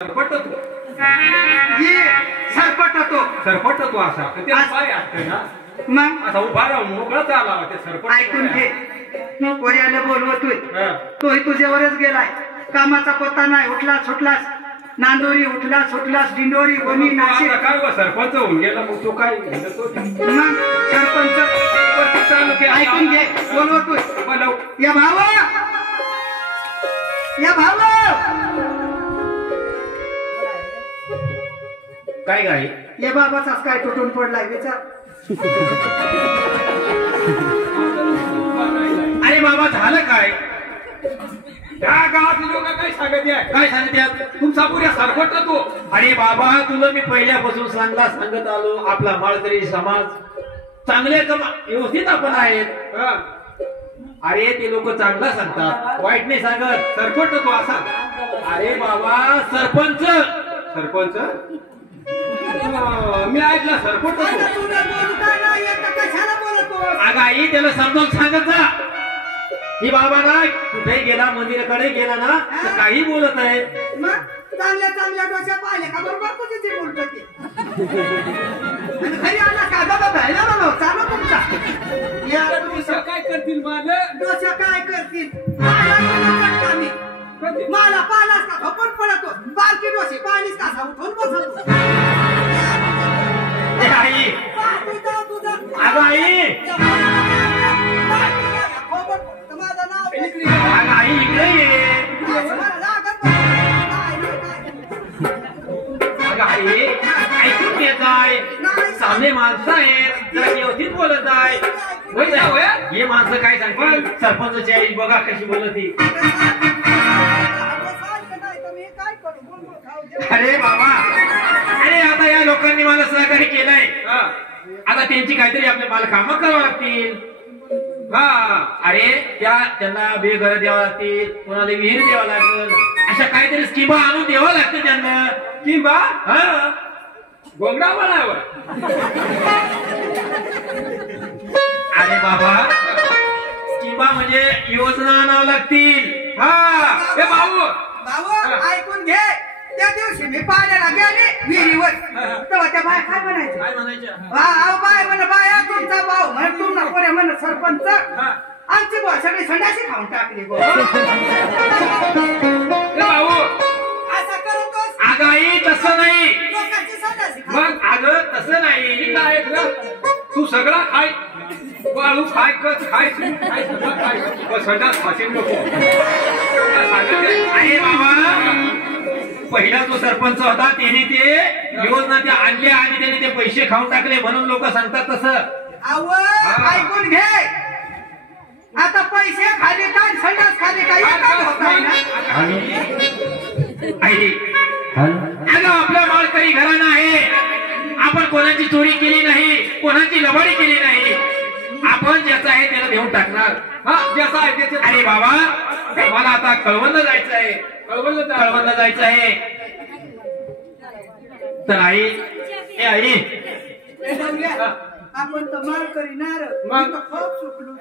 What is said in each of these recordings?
सरपटतो ये सरपटतो सरपटतो असा त्याला पाय असते ना मग असा उभा राहून मोकळा चालावा ते सरपट ऐकून घे पोऱ्याला बोलवतोय तोही तुझ्यावरच गेलाय कामाचा पत्ता नाही उठलास सुटलास नांदोरी उठलास सुटलास दिंडोरी वणी नाशिक काय सरपंच होऊन गेला मग तो काय मग सरपंच ऐकून घे बोलवतोय बोलव या भावा या भावा काय काय या बाबाचाच काय तुटून पडलाय विचार अरे बाबा झालं काय त्या गावातले लोक काय सांगत तुमचा पुऱ्या सरपट तो अरे बाबा तुला मी पहिल्यापासून सांगत आलो आपला माळकरी समाज चांगले व्यवस्थित आपण आहेत. अरे ते लोक चांगला सांगतात वाईट नाही सांगत. सरपट तो असा अरे बाबा सरपंच सरपंच मी ऐकला सरपंच अगं आई त्याला समजावून सांगत जा. ही बाबा ना कुठेही गेला मंदिराकडे गेला ना तर काही बोलत आहे. चांगल्या चांगल्या डोक्या पाहिल्या का बरोबर तुझे बोलतो ते घरी आला का बाबा भेटला ना चालू तुमचा डोसा काय करतील मला डोसा काय करतील मला पालास का खपट पडतो बारकी डोशी पाणीच का उठून बसतो आई अगं आई आई इकडे ये. अगं आई ऐकून घेत आहे सामने माणसं आहेत जरा व्यवस्थित बोलत आहे. हे माणसं काय सांगतील सरपंचची आई बघा कशी बोलत ती. अरे बाबा अरे आता या लोकांनी मला सहकार्य केलंय आता त्यांची काहीतरी आपले मला कामं करावं लागतील. अरे त्यांना बेघर द्यावं लागतील कोणाला विहीर द्यावं लागेल अशा काहीतरी स्कीमा आणून द्यावं लागतं त्यांना. किंवा गोंगडा बनावर अरे बाबा स्कीमा म्हणजे योजना आणावं लागतील. हे भाऊ भाऊ ऐकून घे त्या दिवशी मी पाण्याला गेले विहिरीवर तेव्हा त्या बाय काय म्हणायचं काय म्हणायचं बाय म्हण बाया तुमचा भाऊ म्हण तुमचा पोऱ्या म्हण सरपंच आमची बुवा सगळी संडाशी खाऊन टाकली भाऊ असं करतोस अगं आई तसं नाही लोकांची संडाशी मग अगं तसं नाही काय तू सगळा खाय वाळू खाय कच खाय खाय सगळं खाय संडास खाशील नको. अरे बाबा पहिला जो सरपंच होता त्याने ते योजना त्या आणल्या आणि त्याने ते पैसे खाऊन टाकले म्हणून लोक सांगतात तसं. ऐकून घे आता पैसे खाली काय संडास खाली काय अगं आपल्या माळकरी घराणं आहे आपण कोणाची चोरी केली नाही कोणाची लबाडी केली नाही. आपण ज्याचं आहे त्याला देऊन टाकणार. ज्याचा आहे त्याचे. अरे बाबा मला आता कळवणला जायचं आहे कळवणला जायचं आहे तर आई ए आई आपण तर मार करीनार मग खूप चुकलो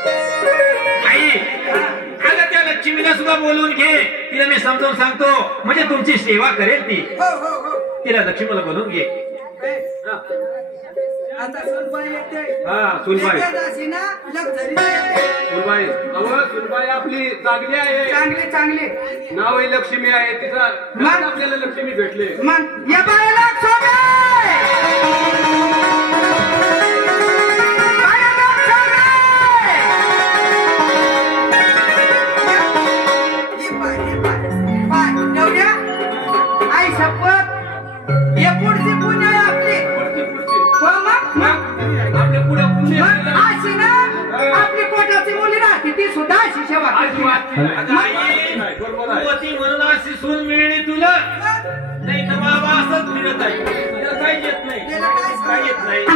आई अगं त्या लक्ष्मीला सुद्धा बोलवून घे तिला मी समजावून सांगतो म्हणजे तुमची सेवा करेल ती. तिला लक्ष्मीला बोलवून घे. आता सुनबाई येते सुनबाई ना लक्झरी सुनबाई सुनबाई आपली चांगली आहे चांगली चांगली नाव आहे लक्ष्मी आहे तिचं आपल्याला लक्ष्मी भेटले. मग या बाळाला आई शपथ हे पुढची पुण्य आपली आपल्या पुढे अशी ना आपली पोटाची मुली राहते ती सुद्धा अशी सेवा म्हणून अशी सून मिळली तुला नाही तर बाबा असंच मिळत आहे तिला काही येत नाही काही येत नाही.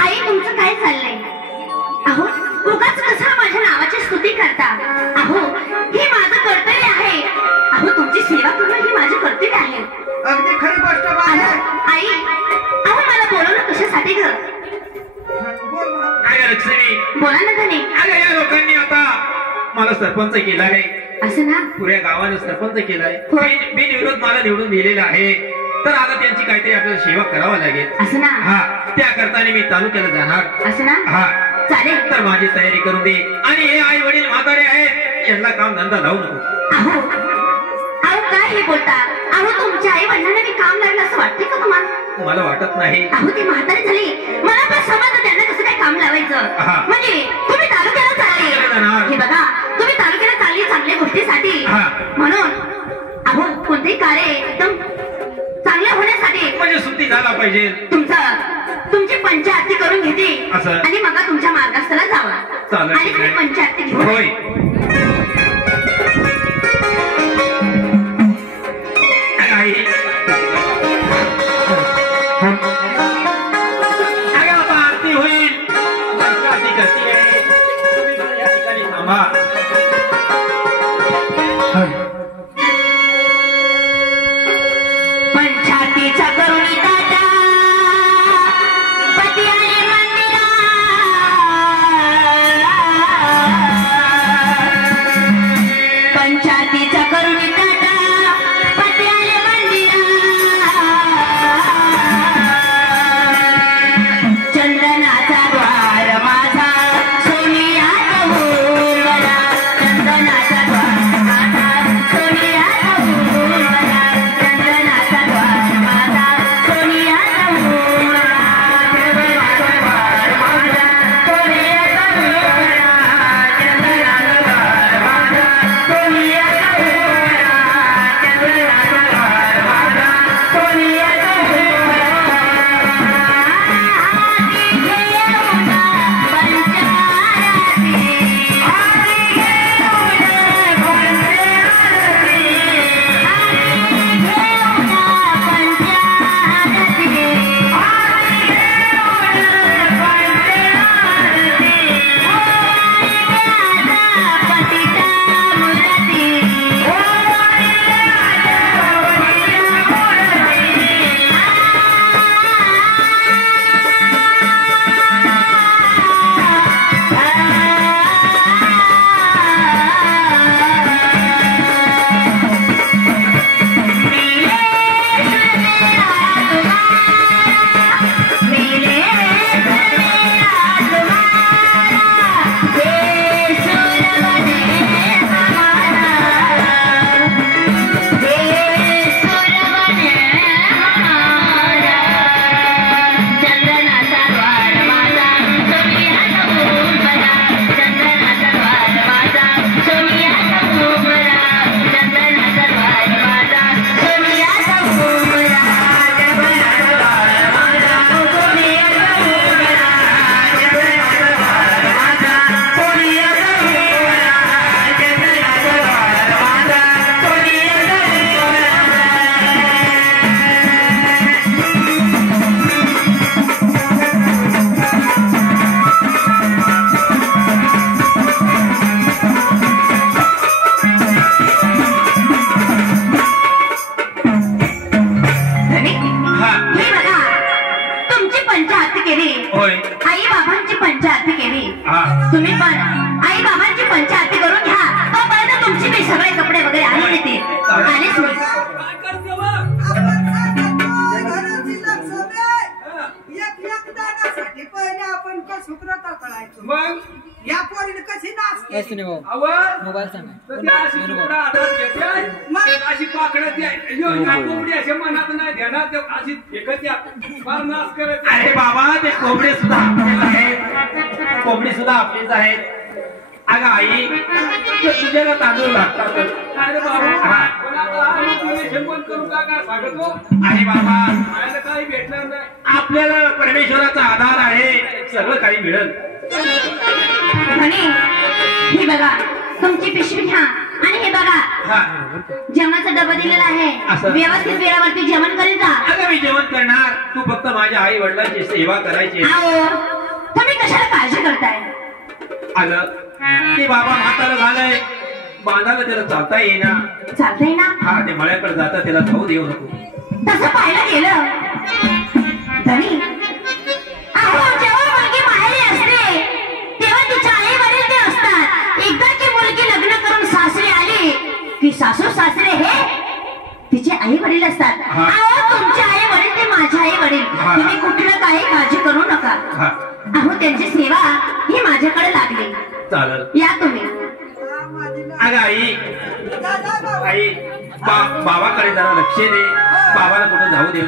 आई तुमचं काय चाललंय अहो उगाच कसा माझ्या नावाची स्तुती करता. अहो हे माझं कर्तव्य आहे. अहो तुमची सेवा करणं ही माझे कर्तव्य आहे. अगदी खरी गोष्ट बाळ आहे. आई अहो मला बोलवलं कशासाठी ग? बोल बाळा. काय लक्ष्मी, बोला ना धनी. अगं या लोकांनी आता मला सरपंच केला आहे, असं ना? पुऱ्या गावाने सरपंच केलाय, होय. बिनविरोध मला निवडून दिलेला आहे. तर आता त्यांची काहीतरी आपल्याला सेवा करावा लागेल. असं ना? हा, त्या करताना मी तालुक्याला जाणार. असं ना? हा, चालेल. तर माझी तयारी करून दे. आणि हे आई वडील म्हातारे आहेत, यांना काम धंदा लावू नको. अहो अहो काय हे बोलता? अहो तुमच्या आई वडिलांना मी काम लागलं असं वाटतंय का तुम्हाला? मला वाटत नाही. अहो ती म्हातारी झाली, मला पण समजलं त्यांना कसं काय काम लावायचं. हा. म्हणजे तुम्ही तालुक्याला तालुक्याला चालले, जाणार. हे बघा तुम्ही तालुक्याला चालली चांगल्या गोष्टीसाठी. हा. म्हणून अहो कोणतेही कार्य एकदम चांगलं होण्यासाठी म्हणजे सुट्टी झाला पाहिजे. तुमची पंचायती करून घेते असं? आणि मग तुमच्या मार्गस्थाला जावा. चालेल, आणि ठीक तुम्ही आहे. पंचायती घेऊन होय. आई, अगं आता आरती होईल. आरती करते आहे. तुम्ही या ठिकाणी थांबा. पंचायतीच्या करुणी दादा पती आले मंदिरात. पंचायतीच्या करुणी दादा पती आले मंदिरात. चंदनाचा द्वार माझा सोनियात उंबरा. चंदनाचा द्वार माझा सोनियात उंबरा. चंदनाचा द्वार माझा सोनियात उंबरा. चंदनाचा द्वार माझा सोनियात उंबरा. चंदनाचा द्वार माझा सोनियात उंबरा. चंदनाचा द्वार माझा सोनियात उंबरा. आधी घेऊन पंचारती, आधी घेऊन पंचारती, आधी घेऊन पंचारती, आधी घेऊन पंचारती. पतिता मूर्ती, चंदनाचा द्वार माझा सोनियात उंबरा. चंदनाचा द्वार माझा सोनियात उंबरा. चंदनाचा द्वार माझा सोनियात उंबरा. चंदनाचा द्वार माझा सोनियात उंबरा. चंदनाचा द्वार माझा सोनियात उंबरा. चंदनाचा द्वार माझा सोनियात उंबरा. धनी, हा, हे बघा तुमची पंचायती केली, होय. आई बाबांची पंचायती केली. हा, तुम्ही पण आई बाबांची पंचायती करून घ्या. तोपर्यंत तुमची मी सगळे कपडे वगैरे आणून देते. आलेच मी. काय करते बा? घराची लक्ष्मी एक दानासाठी पहिले आपण शुक्रता कळायचो. मग या पोरीने कशी नाचते. आवड मोबाईल सांगा. तर त्या अशी तुकडा हातात घेते, मग अशी पाकडत आहे. यो, या कोंबडी अशा मनात नाही ध्यानात ते अशी फेकत या. फार नाश करत आहे. अरे बाबा, ते कोंबडे सुद्धा आपलेच आहेत. कोंबडी सुद्धा आपलीच आहेत. अगं आई, ते तुझ्याला तांदूळ लागतात. अरे बाबा, पण आता आम्ही तुझे शंभर करू का काय सांगतो? अरे बाबा, मला काही भेटणार नाही. आपल्याला परमेश्वराचा आधार आहे, सगळं काही मिळेल. म्हणे हे बघा तुमची पिशवी घ्या आणि हे बघा हा, जेवणाचा डबा दिलेला आहे. असं? व्यवस्थित वेळावरती जेवण करीत जा. अगं मी जेवण करणार, तू फक्त माझ्या आई वडिलांची सेवा करायची. आओ तुम्ही कशाला काळजी करताय? अगं ते बाबा म्हातारा झालंय, बांधायला त्याला चालता येईना. चालतंय ना? हा, ते मळ्याकडे जाता त्याला जाऊ देऊ नको. तसं पाहायला गेलं धनी, अहो जेव्हा मुलगी माहेरी असते तेव्हा तिच्या आई वडील ते असतात. एकदा की मुलगी लग्न करून सासरी आली की सासू सासरे हे तिचे आई वडील असतात. अहो तुमचे आई वडील ते माझे आई वडील, तुम्ही कुठलं काही काळजी करू नका. अहो त्यांची सेवा ही माझ्याकडे लागली. चालेल या तुम्ही. अगं आई आई बाबाकडे जरा लक्ष दे, बाबाला कुठं जाऊ दे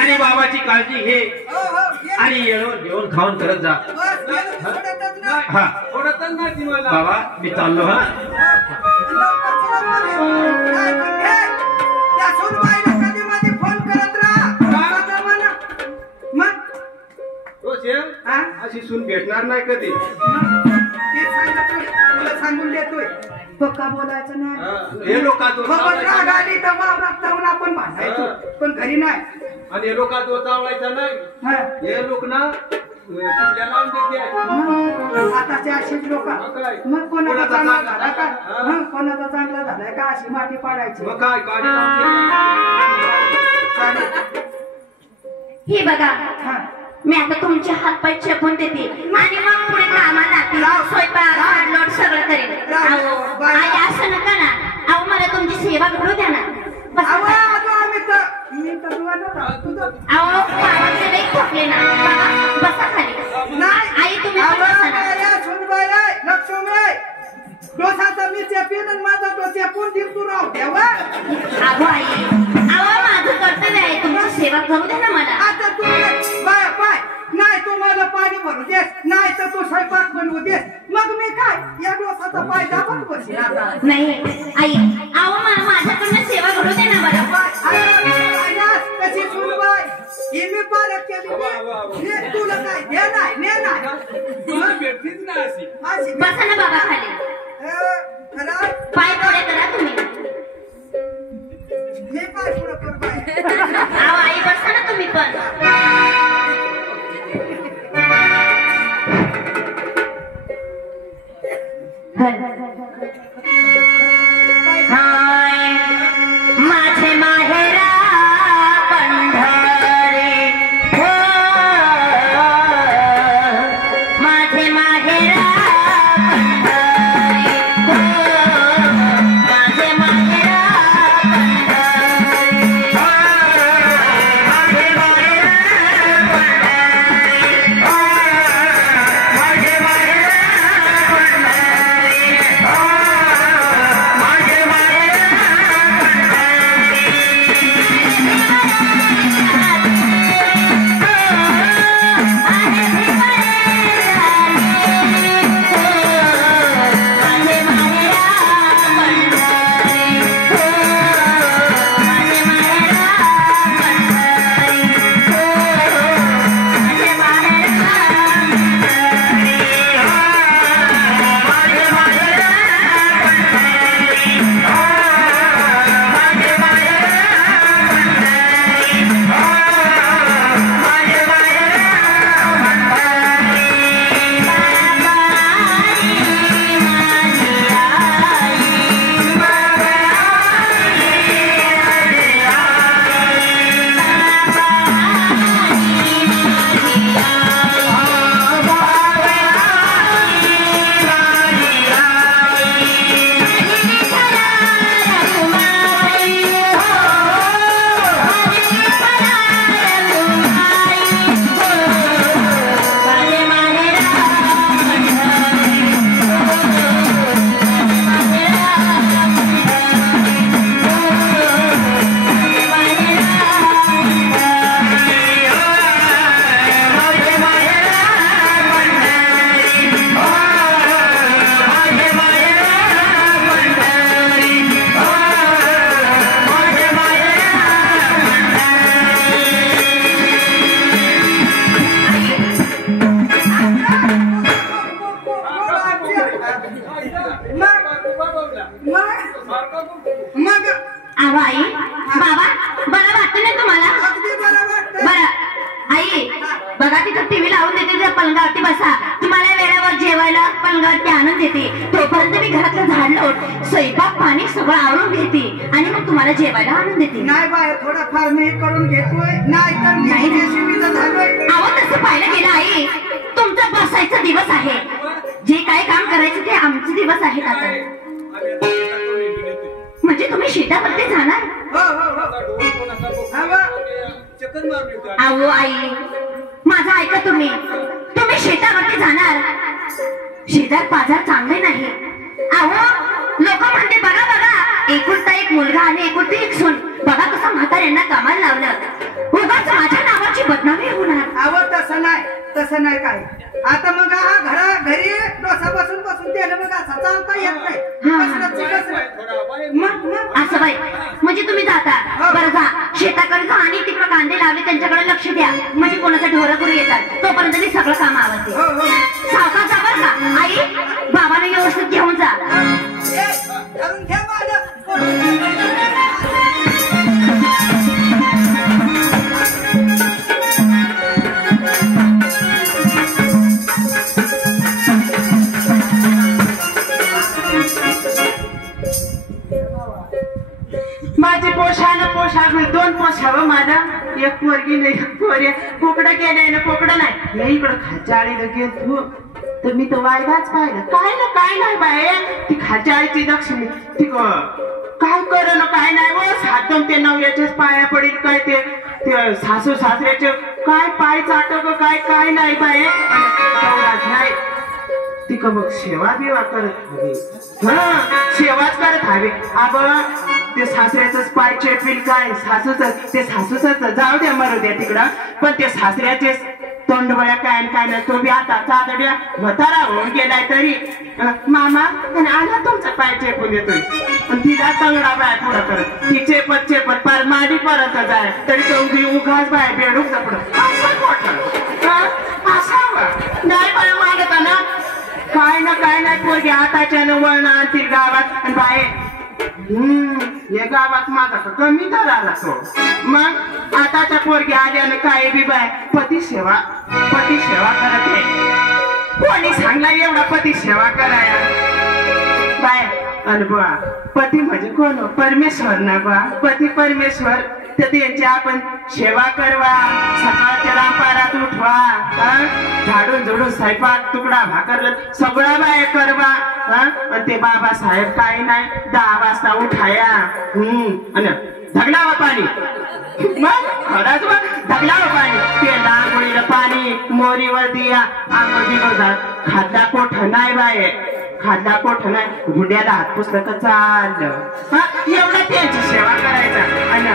आणि बाबाची काळजी घे आणि येऊन घेऊन खाऊन करत जा. हा थोडं नाही ती मला. बाबा मी चाललो. हा अशी सून भेटणार नाही कधी. तुला सांगून देतोय पक्का बोलायचं नाही. हे लोक राग आली तर वावरात जाऊन आपण भांडायचो, पण घरी नाही. आणि हे लोक चावलायचा नाही. हे लोक ना कुठल्या लावून देते. आताचे असेच लोक. मग कोणाचा चांगला झाला का? कोणाचा चांगला झालाय का अशी माती पाडायची. मग काय हे बघा मी आता तुमचे हात पाय चेपून देते आणि मग पुढे कामाला स्वयंपाक लोट सगळं करेन. अहो आई असं नका ना. अहो मला तुमची सेवा करू द्या ना. अहो बाबाचे लई खोकले ना. बाबा बसा खाली. आई तुम्ही डोसाचा मी चेपेन आणि माझा तो चेपून दिल तू राव ठेवा. अहो आई अहो माझं कर्तव्य आहे तुमची सेवा करू द्या ना मला. आता तू बाय पाय नाही तू मला पाणी भरू देस, नाही तर तू स्वयंपाक बनवू देस, मग मी काय या डोसाचा पाय दाबत बसेल. आता नाही आई अहो मला माझ्याकडनं सेवा करू दे ना मला. कशी सुन बाय ही मी पालक केली तुला काय दे नाही ने नाही भेटतीच ना अशी. बसा ना बाबा खाली. पाय पुढे करा तुम्ही. मी पाय पुढे कर बाय. अहो आई बसा ना तुम्ही पण. माझे माहेरा पंढरी हो, माझे माहेरा पंढरी हो, माझे माहेरा पंढरी हो, माझे माहेरा पंढरी हो, माझे माहेरा पंढरी हो, माझे माहेरा बघा तिथं टीव्ही लावून देते पलंगावरती बसा. तुम्हाला वेळेवर जेवायला अंगात आनंद देते तोपर्यंत मी घरातलं झाडलोट स्वयंपाक पाणी सगळं आवरून घेते आणि मग तुम्हाला जेवायला आणून देते. नाही बाय थोडंफार मी करून घेतोय नाही तर मी झालोय. अहो तसं पाहिलं गेलं आई तुमचा बसायचा दिवस आहे जे काय काम करायचं ते आमचे दिवस आहेत आता. म्हणजे तुम्ही शेतावरती जाणार? अहो आई माझं ऐका तुम्ही शेतावरती जाणार. शेजार पाजार चांगले नाही. अहो लोक म्हणते बघा बघा एकुलता एक मुलगा आणि एकुलती एक सून बघा कसं म्हाताऱ्यांना कामाला लावलं उगाच माझ्या नावाची बदनामी होणार. अहो तसं नाही काय आता मग हा घरी डोसा बसून त्याला मग असा चालता येत नाही. असं बाई म्हणजे तुम्ही जाता बरं जा शेताकडे जा आणि तिकडे कांदे लावले त्यांच्याकडे लक्ष द्या म्हणजे कोणाचा ढोरं करून येतात तोपर्यंत मी सगळं काम आवडते. सावकाश जा बरं का आई बाबाने व्यवस्थित घेऊन जा. माझे पोशाख दोन पोशावं माझा एक पोरगी नाही पोरी कोकडं गेले ना कोकडं नाही हे इकडं खालच्या आळीला गेलो तर मी तर वायदाच पाहिलं काय नाही बाय ती खालच्या आळीची लक्ष्मी ती काय कर ना काय नाही व साधम ते नवऱ्याच्याच पाया पडील काय ते सासू सासऱ्याचे काय पाय चाटक काय नाही बाय नाही ती का मग सेवा बिवा करत हवी. सेवाच करत हवी. अब ते सासऱ्याच पाय चेपील काय सासूच जाऊ द्या मरू द्या तिकडं पण ते सासऱ्याचे तोंडबळ्या काय नाही तो बी आता चादड्या म्हातारा होऊन गेलाय तरी मामा आला तुमचा पाय चेपून येतोय पण तिला तंगडा बाय पुढं करत ती चेपत पार माडी परत जाय तरी तो उभी उघाच बाय बेडूक जपड नाही बाय मागत ना काय नाही पोरगी आताच्या वळण आणतील गावात आणि बाय या गावात माझा कमी दर आला तो मग आताच्या पोरगी आल्याने काय बी बाय पती सेवा करत आहे. कोणी सांगला एवढा पती सेवा कराया बाय अरे बा पती म्हणजे कोण परमेश्वर ना बा पती परमेश्वर तर त्यांची आपण सेवा करवा सकाळच्या रामपारात उठवा झाडून झुडून स्वयंपाक तुकडा भाकर सगळा बाय करवा आणि ते बाबासाहेब काय नाही 10 वाजता उठाया आणि धगलावा पाणी मग खरंच धगलावा पाणी ते लांबोळीला पाणी मोरीवर दिया आंघोळ बिघोळतात खाद्दा कोठ नाही बाय खाद्दा कोठ नाही गुंड्याला हात पुसलं तर चाललं एवढा त्यांची सेवा करायचा आणि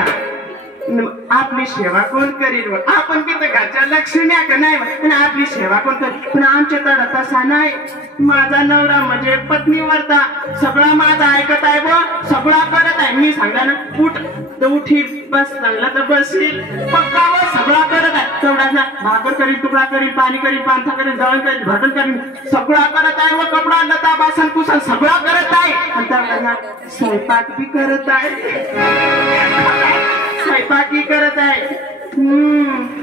आपली सेवा कोण करील आपण तिथं घरच्या लक्ष्म्या का नाही आणि आपली सेवा कोण करील पण आमच्याकडं तसा नाही. माझा नवरा म्हणजे पत्नीवरता सगळा माझा ऐकत आहे व सगळा करत आहे. मी सांगा ना उठ तर उठी बस चांगला तर बसील पक्का व सगळा करत आहे. तेवढा भाकर करील तुकडा करील पाणी करील पांथा करील दळण करील भटण करील सगळा करत आहे व कपडा लता बासन कुसन सगळा करत आहे आणि तेवढा स्वयंपाक बी करत आहे स्वयंपाकी करत आहे.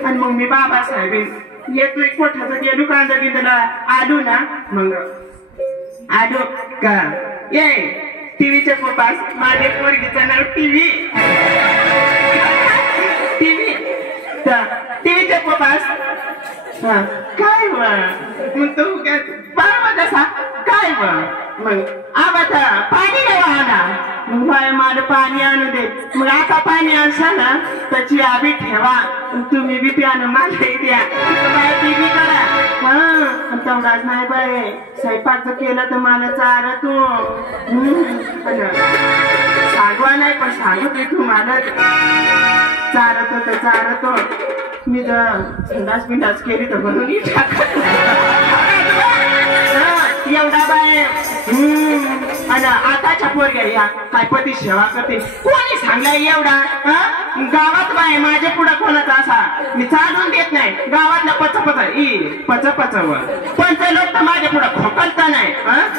आणि मग मी बाबासाहेब येतो एक कोठाचं गेलो कांदा गिंदला आलो ना मग आलो का ये टीव्हीच्या पोपास माझ्या पोरगीचं नाव टीव्हीच्या पोपास काय मग तो बाबा कसा काय मग आबा पाणी नाही वाहना मग मला पाणी आणू दे मग आता पाणी आणसा ना त्याची आबी ठेवा तुम्ही बी प्यानं मागे द्या बाय ती बी करा तेवढाच नाही बाय स्वयंपाक केलं तर मला चारा तू सांगवा नाही पण सांगत तुम्हाला चारतो मी जर संडास बिंडास केली तर म्हणून एवढा बाय आणि आताच्या पोरग्या या काय पती सेवा करते कोणी सांगलाय एवढा गावात बाय माझ्या पुढे कोणाचा असा मी चालून देत नाही गावातला पचपचवर पण ते लोक तर माझ्या पुढे खोकलता नाही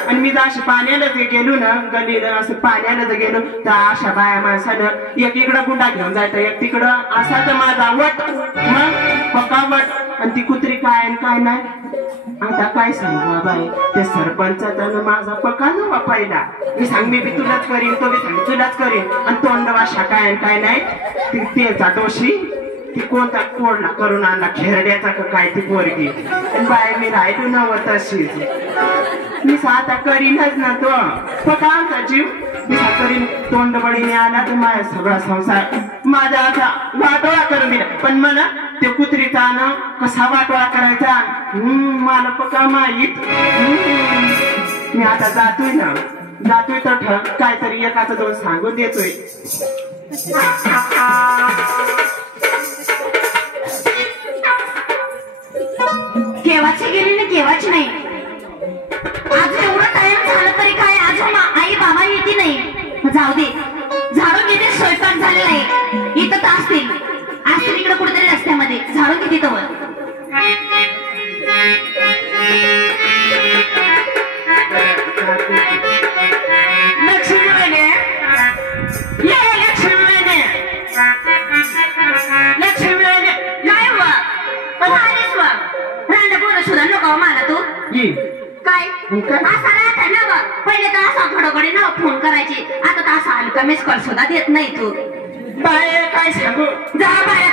आणि मी जर अशी पाण्याला जे गेलो ना गल्लीला असं पाण्याला जर गेलो तर अशा बाया माणसानं एक इकडं गुंडा घेऊन जायचं एक तिकडं असा तर माझा वट मग पक्का वट आणि ती कुत्री काय आणि काय नाही आता काय सांगू बाई ते सरपंचाचा माझा पक्का नवा पहिला मी सांग मी बी तुलाच करीन तो बी सांग तुलाच करीन आणि तोंड वाशा काय आणि काय नाही तेचा दोषी ती कोणता कोडला करून आणला खेरड्याचा का काय ती पोरगी बाय मी राहिलो नव्हत तशीच मी आता करीनच ना तो पक्का आमचा जीव मी करीन तोंडबळीने आला तर माझा सगळा संसार माझा असा वाटोळा करून दिला पण मला ते कुत्रीचा ना कसा वाटोळा करायचा मला पक्का माहीत मी आता जातोय तर काहीतरी एकाचं दोन सांगून देतोय केव्हाची गेली ना केव्हाची नाही आज एवढा टाइम झाला तरी काय अजून आई बाबा येते नाही जाऊ दे झाडून घेते स्वयंपाक झालेला आहे इथं तर असतील इकडे कुठेतरी रस्त्यामध्ये झाडून घेते तवर लक्ष्मी बहिणी लक्ष्मी बहिणी लक्ष्मी बहिणी काय रांडा बोल सुद्धा नको मला तू काय असा राहता ना पहिले तर असा घडोघडी ना फोन करायची आता तर असा हलका मिस कॉल सुद्धा देत नाही तू बाय काय सांगू जा बाय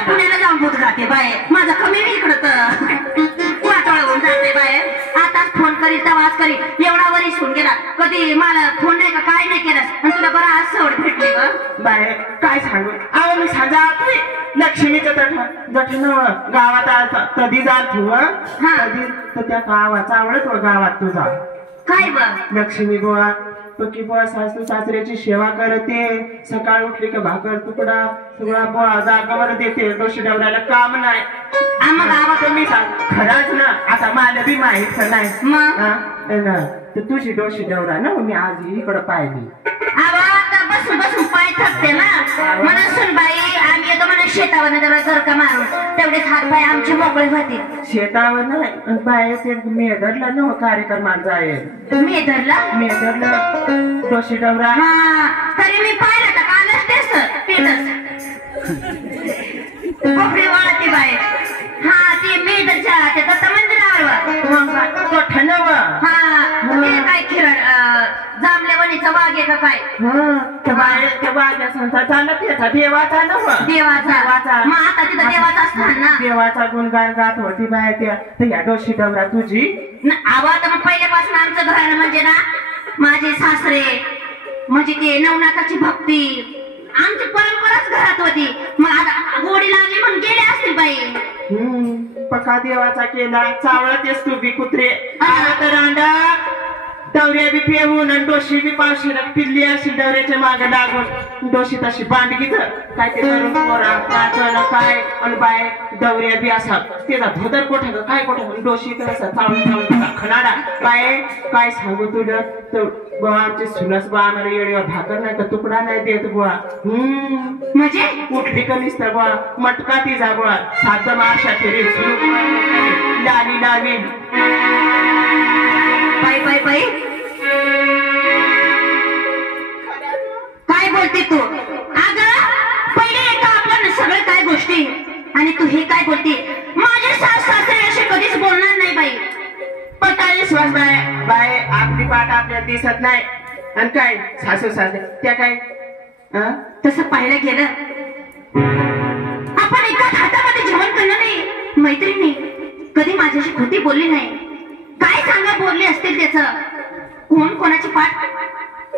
पुण्याला जाऊन बोट जाते बाय माझा कमी इकडं तर वाटोळा होऊन जाते बाय आता फोन करील तेव्हाच करील एवढा वरीस होऊन गेला कधी मला फोन नाही का काय नाही केलं आणि तुला बरं आज सवड भेटली ग बाय काय सांगू अहो मी सांगा लक्ष्मीचं जठ गावात आलता कधी जाल तू कधी तर त्या गावाचा आवडत गावात तुझा काय बघ लक्ष्मी बुवा पक्की बुवा सासू सासऱ्याची सेवा करते सकाळ उठली का भाकर तुकडा सगळा बुवा जागावर देते डोशी डवरायला काम नाही आम्हा गावात मी सांग खरंच ना आता मला बी माहित नाही तर तुझी डोशी डवरा ना मी आज इकडं पाहिली बसून बसून पाय थकते ना म्हणून सुन बाई आम्ही येतो म्हणून शेतावर जरा घर का मारून तेवढेच हात पाय आमचे मोकळे होते शेतावर नाही बाय ते मेदरला न कार्यक्रमात जाईल मेदरला डोशी डवरा हा तरी मी पाहिलं तर कालच तेच कोपरी वाळती बाई हा ती मेदरच्या ते दत्त मंदिरावर हा काय खिरण जांभलेवणीचा वाघ आहे का काय त्या वाघ्या चालत येता देवाचा देवाचा मग आता तिथं देवाचा असणार ना देवाचा गुणगान गात होती बाय त्या डोशी डवरा तुझी आवाज मग पहिल्यापासून आमचं घर म्हणजे ना माझे सासरे म्हणजे ते नवनाथाची भक्ती आमची परंपराच घरात होती मग आता गोडी लागली म्हणून गेले असतील बाई पक्का देवाचा केला चावळतेस तू बी कुत्रे तर रांडा दौऱ्या बी पेवून आणि डोशी बी पावशीला पिल्ली अशी दौऱ्याच्या मागे लागून डोशी तशी बांडगीच काय ते करून पोरा नाचणं काय आणि बाय दौऱ्या बी असा त्याचा धोदर कोठा काय कोठा डोशी तर असा चावून खणाडा बाय काय सांगू तुला तर बुवा आमची सुनस बा आम्हाला येळीवर भाकर नाही का तुकडा नाही देत बुवा म्हणजे उठली का निसतं बुवा मटका ती जा बुवा सात माशा फिरी सुरू लाली लावी बाई काय बोलते तू अगं पहिले येतं आपल्याला सगळं काय गोष्टी आणि तू हे काय बोलते माझे सासरे असे कधीच बोलणार नाही बाई पण काय विश्वास नाही बाय आपली पाठ आपल्याला दिसत नाही आणि काय सासू सासरे त्या काय तसं पाहायला गेलं आपण एकाच हातामध्ये जेवण केलं नाही मैत्रिणी कधी माझ्याशी खोटी बोलली नाही काय सांगा बोलले असतील त्याच कोण कोणाची पाठ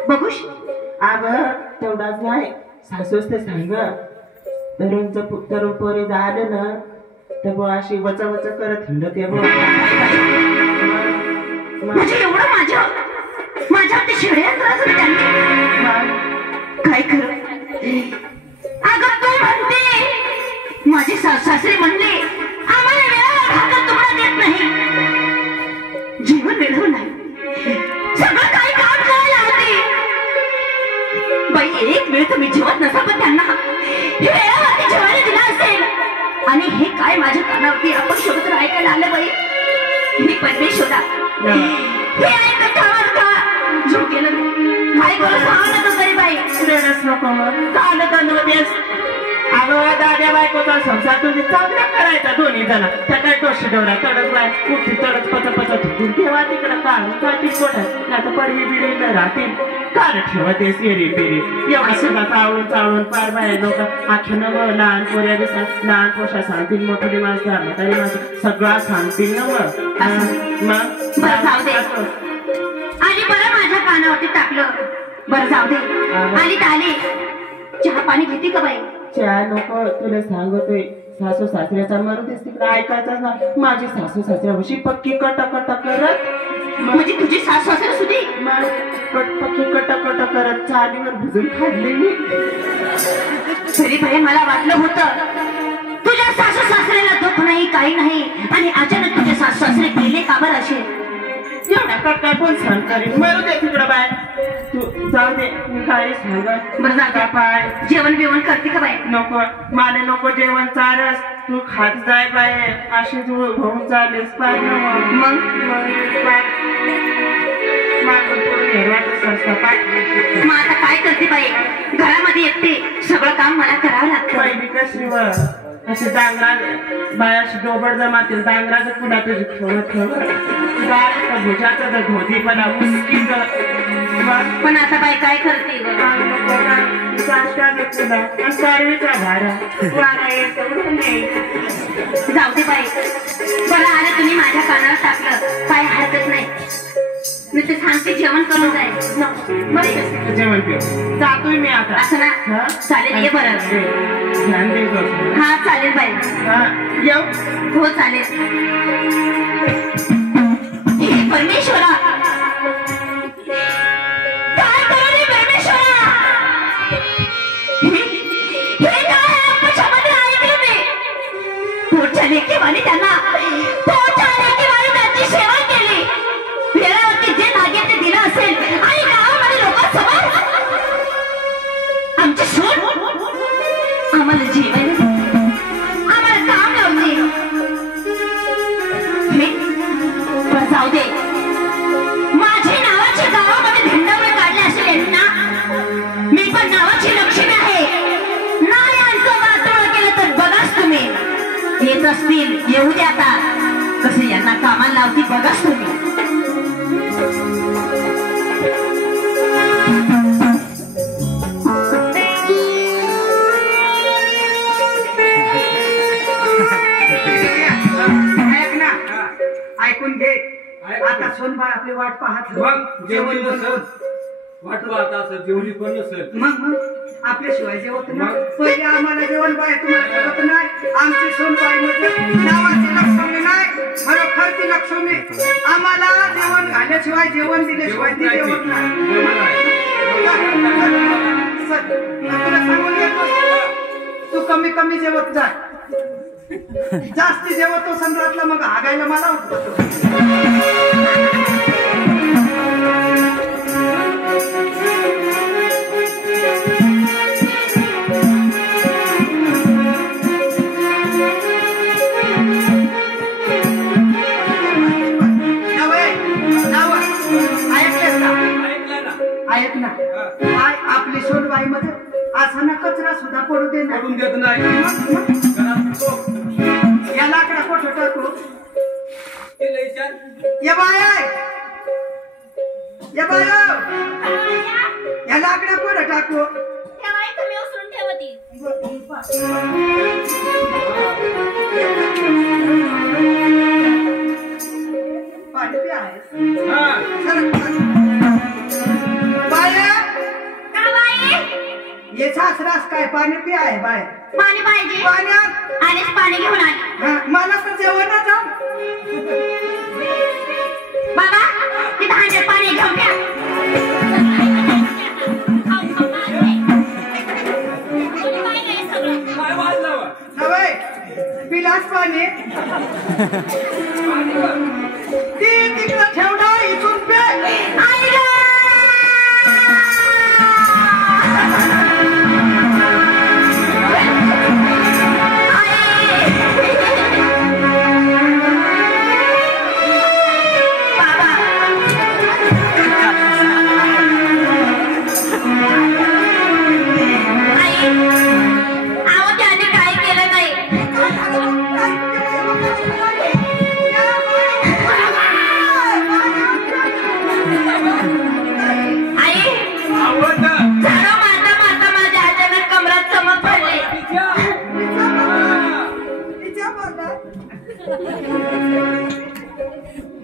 बघूश अग तेवढाच नाही सासूच ते सांग तरुण पोरी झालं ना तर बुवा अशी वचा करत हिंडत म्हणजे एवढं माझ्यावरती षडयंत्र त्यांनी काय खरं अगं तू म्हणते माझे सासरे म्हणले आम्हाला वेळेवर भाकर तुकडा देत नाही जीवन वेळेवर नाही सगळं काही काम करायला तुम्ही जेवत नसा, पण त्यांना वेळावरती जेवायला दिला असेल. आणि हे काय माझ्या कानावरती आपण शोधत ऐकायला आलं बाई. मी परमेश्वरा हे ऐकत ठावाल का? जो केलं काय बोलू सांग ना तू तरी बाई. रडच नको काल तंदुरुस्त अगं दाद्या बायकोचा संसार तुम्ही चांगला करायचा दोन्ही जण. त्या काय टोशी डोळा तडच बाय कुठे तडच पचा ठेवा तिकडं काढून काढतील पोटात नाही तर पडवी बिडी राहतील काल ठेवा ते सेरी पेरी एवढं सुद्धा चावून पार बाय लोक आख्या न लहान पोऱ्या दिसतात लहान पोषा सांगतील मोठी माणसं म्हातारी माणसं सगळं सांगतील ना मग बरं जाऊ दे. आणि बरं माझ्या कानावरती टाकलं. बरं जाऊ दे. आली तर आली. चहा पाणी घेते का बाई? चहा नको तुला सांगतोय. सासू सासऱ्याचा मरू तिकडे ऐकायचा ना. माझी सासू सासऱ्याशी पक्की कटकट करत म्हणजे तुझी सासू सासरे सुधी पक्की कटकट करत चालीवर भुजून खाल्ली मी. तरी बाई मला वाटलं होतं तुझ्या सासू सासऱ्याला दुःख नाही काही नाही आणि अचानक तुझे सासू सासरे गेले का बरं असे? एवढा कट काय कोण सहन करीन. मरू दे तिकडं बाय तू जाऊ दे. मी काय सांग बरं जा पाय जेवण बिवण करते का बाई? नको मला नको जेवण चालस तू खात जाय बाय अशीच होऊन चालेस पाय मग मग आता काय करते बाई? घरामध्ये एकटे सगळं काम मला करावं लागतं. पहिली कशी व अशी डांगरा बायाशी डोबड जमातील डांगराचं पुन्हा तुझी भुजाचं धोतीपणा मुस्किल. पण आता बाई काय करते? जाऊ दे बाई. बरं आलं तुम्ही माझ्या कानावर टाकलं काय हरकत नाही. मी ते सांगते जेवण करून जाईल. जेवण पिऊ जातोय मी आता. असं ना चालेल. ये बरं. ध्यान देतो. हा चालेल बाई. येऊ. हो चालेल. हे परमेश्वरा काय करू रे परमेश्वरा? हे काय अपशब्द ऐकले मी. पोटच्या लेकीवाणी त्यांना पोटच्या लेकीवाणी त्यांची सेवा केली. वेळावरती जे लागेल ते दिलं असेल आणि गावामध्ये लोकांसमोर आमची सून आम्हाला जेवायला आम्हाला काम लावते. जाऊ दे. माझी नावाची गावामध्ये धिंडावळे काढले असेल ना. मी पण नावाची लक्ष्मी आहे. नाही यांचं वाटोळ केलं तर बघाच तुम्ही. येत असतील येऊ दे आता. कसे यांना कामाला लावती बघाच तुम्ही. ऐकून घे. आता सोनबाई आपली वाट पाहत. मग जेवण नसल वाट पाहत असं जेवली पण नसल. मग आपल्याशिवाय जेवत नाही. पहिले आम्हाला जेवण बाय तुम्हाला कळत नाही. आमची सोनबाई म्हणजे नावाची लक्ष्मी नाही खरोखर ती लक्ष्मी. आम्हाला जेवण घाल्याशिवाय जेवण दिल्याशिवाय ती जेवत नाही. तुला सांगून देतो तू कमी कमी जेवत जा. जास्ती जेवतो संद्रातला मग हागायला मला उठतो. ऐक ना काय आपली सोनबाई मध्ये असा ना कचरा सुद्धा पडू दे ना. पडून देत नाही. या लाकडा कोठ टाकू. या बाय या लाकडा कोठ टाकू. पाणी पे आहे ये सासरास काय पाणी पे आहे बाय. पाणी पाहिजे. पाण्यात आणिच पाणी घेऊन आले. मला तर जेवणच बाबा तिथं हांडे पाणी घेऊन द्या. पिलाच पाणी ती तिकडं ठेवणार इथून पे.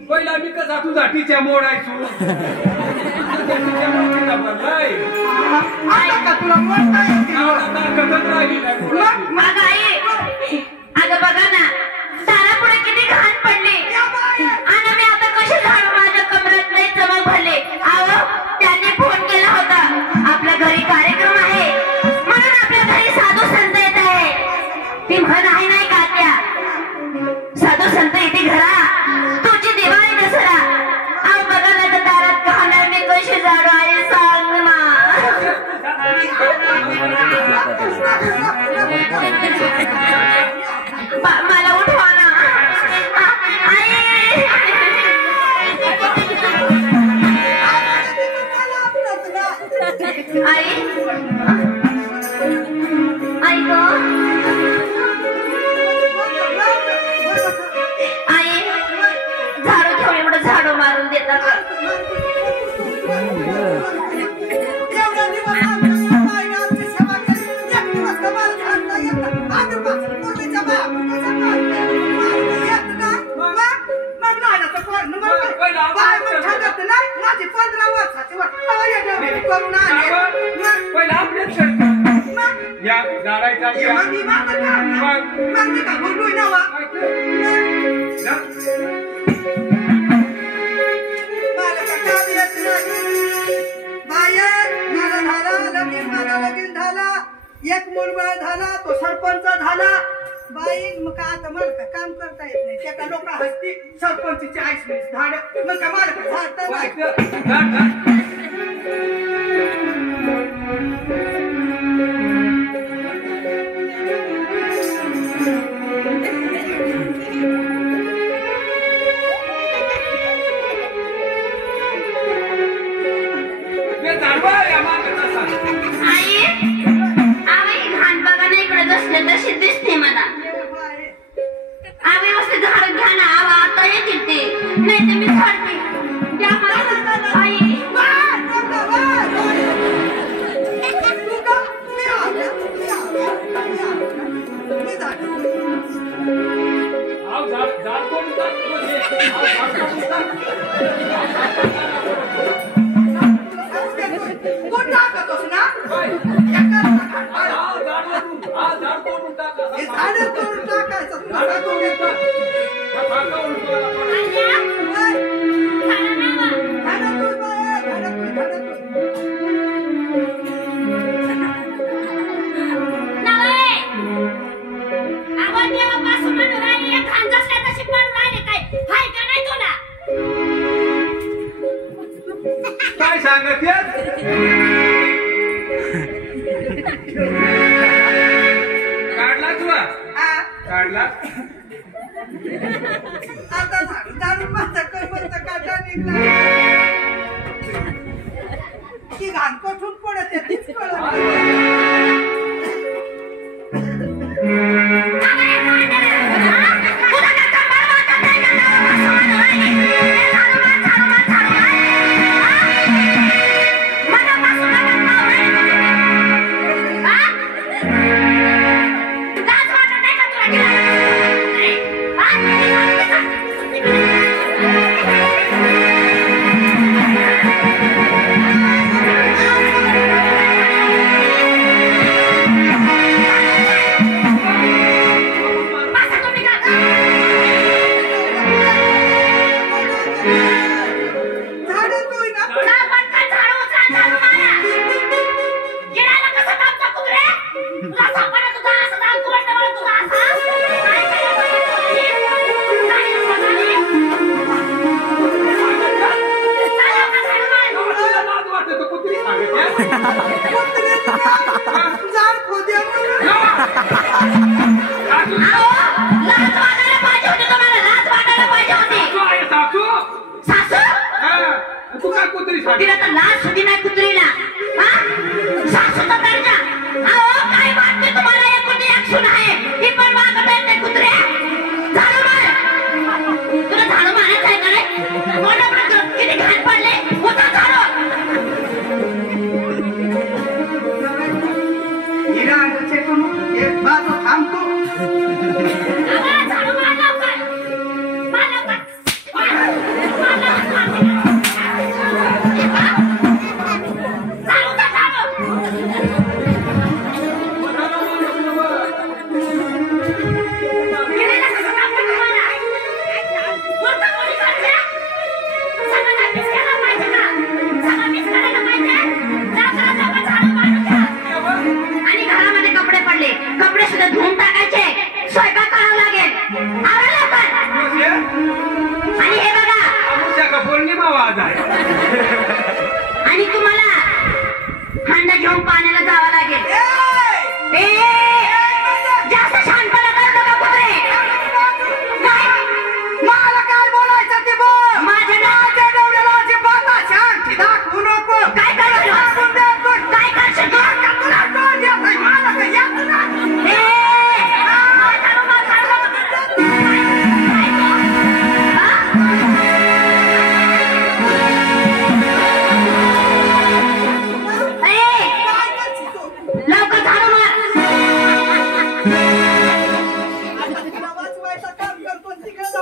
पहिला मी कसा तुझा टीच्या मोडायचो टीच्या मोडीचा भरलाय आता का तुला मोडता येते? ताकदच राहिली नाही पोराची. मग आई अगं बघा ना दारापुढे किती घाण पडली आणि मी आता कशी झाडू माझ्या कमरात नाही चमक भरले. अहो त्यांनी फोन केला होता आपल्या घरी कार्यक्रम आहे म्हणून आपल्या घरी साधू संत येत आहे. ती म्हण आहे नाही का त्या साधू संत येते घरा तुझी दिवाळी दसरा. अहो बघा ना तर दारात घाण मी कशी झाडू आहे सांग ना. मला उठवा ना आई आई गो आई झाडू घेऊन एवढं झाडू मारून देतात. पहिला आपल्याच करतो या झाडायचा लगीन झाला एक मुलगा झाला तो सरपंच झाला. बाई मग का आता मला काय काम करता येत नाही त्या लोक हसती सरपंचची आईस झाड मग का मला काय झाडता नाही. तशी दिसते मला. आम्ही मस्त झाड घ्या ना आवा आता येतील ते नाही तर मी झाडते द्या मला आई. काय सांगत काढला तुला काढला आता झाडून माझा कमरचा काटा निघला ती घाण कोठून पडत आहे तीच कळत तिला तर लाज सुद्धा नाही कुत्रीला. सासूचा दर्जा अहो काय वाटते तुम्हाला एकुलती एक सून आहे ही पण वागत आहे ते कुत्रे. झाडू मार तुला झाडू मारायचं आहे का रे कोणाकडे किती घाण पडले होता झाडू. हिरा एक बाजू थांबतो झाडू मार लवकर.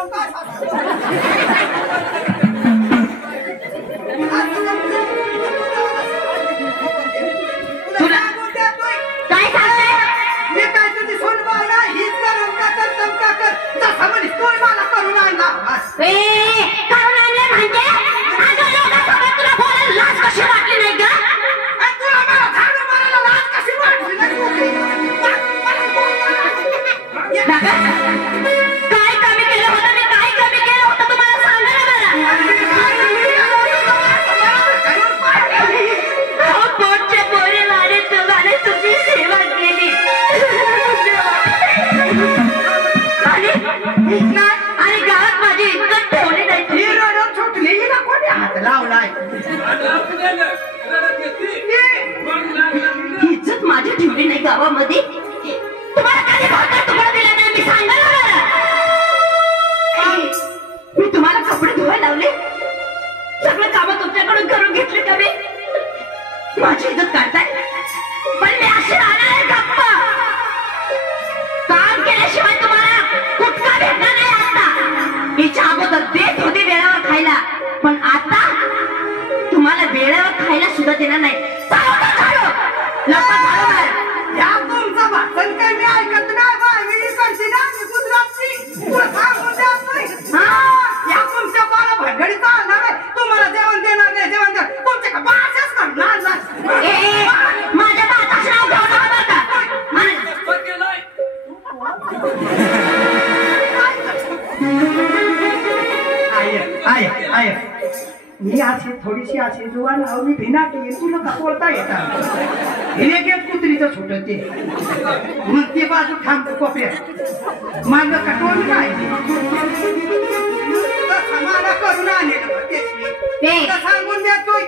मग काय तुला काय सांगते मी काय तुझी सोनबाई नाही हीच करून का कर तमका कर जसा म्हणीस तू मला करून आणला करून आणले म्हणजे अगं लोकांसोबत तुला बोलायला लाज कशी वाटली नाही ग तुला मला झाडू मारायला लाज कशी वाटली नाही काय कमी केलं होतं मी काय कमी केलं होतं तुम्हाला सांगा ना मला पोटच्या पोरी मारे तुम्हाला तुमची सेवा केली आणि गावात माझी इज्जत ठेवली नाही ही रडत सुटली हिला कोणी हात लावलाय इज्जत माझी ठेवली नाही गावामध्ये तुम्हाला कधी भाकर तुकडा दिला नाही मी सांगा ना मला मी तुम्हाला कपडे धुवायला लावले सगळं कामं तुमच्याकडून करून घेतले का मी माझी इज्जत काढताय पण मी अशी राहणार आहे गप्पा काम केल्याशिवाय तुम्हाला कुठका भेटणार नाही आता हिच्या अगोदर देत होते वेळेवर खायला पण आता तुम्हाला वेळेवर खायला सुद्धा देणार नाही या तुमचा भाषण काय मी ऐकत नाही बाई करते ना मी गुजरातची तुला सांगून द्याच नाही या तुमच्या बाला भानगडी चालणार आहे तुम्हाला जेवण देणार नाही जेवण देणार तुमच्या का भाषाच करणार नाही माझ्या बाताचं नाव घेऊ नका बरं का आय मी अशी थोडीशी अशी जुवान मी भिना की तुला का बोलता येतात हिने के कुत्रीचं छोटं ते मग ते बाजू थांबतो कोपऱ्यात माग कटवून काय मला करून आणेल सांगून देतोय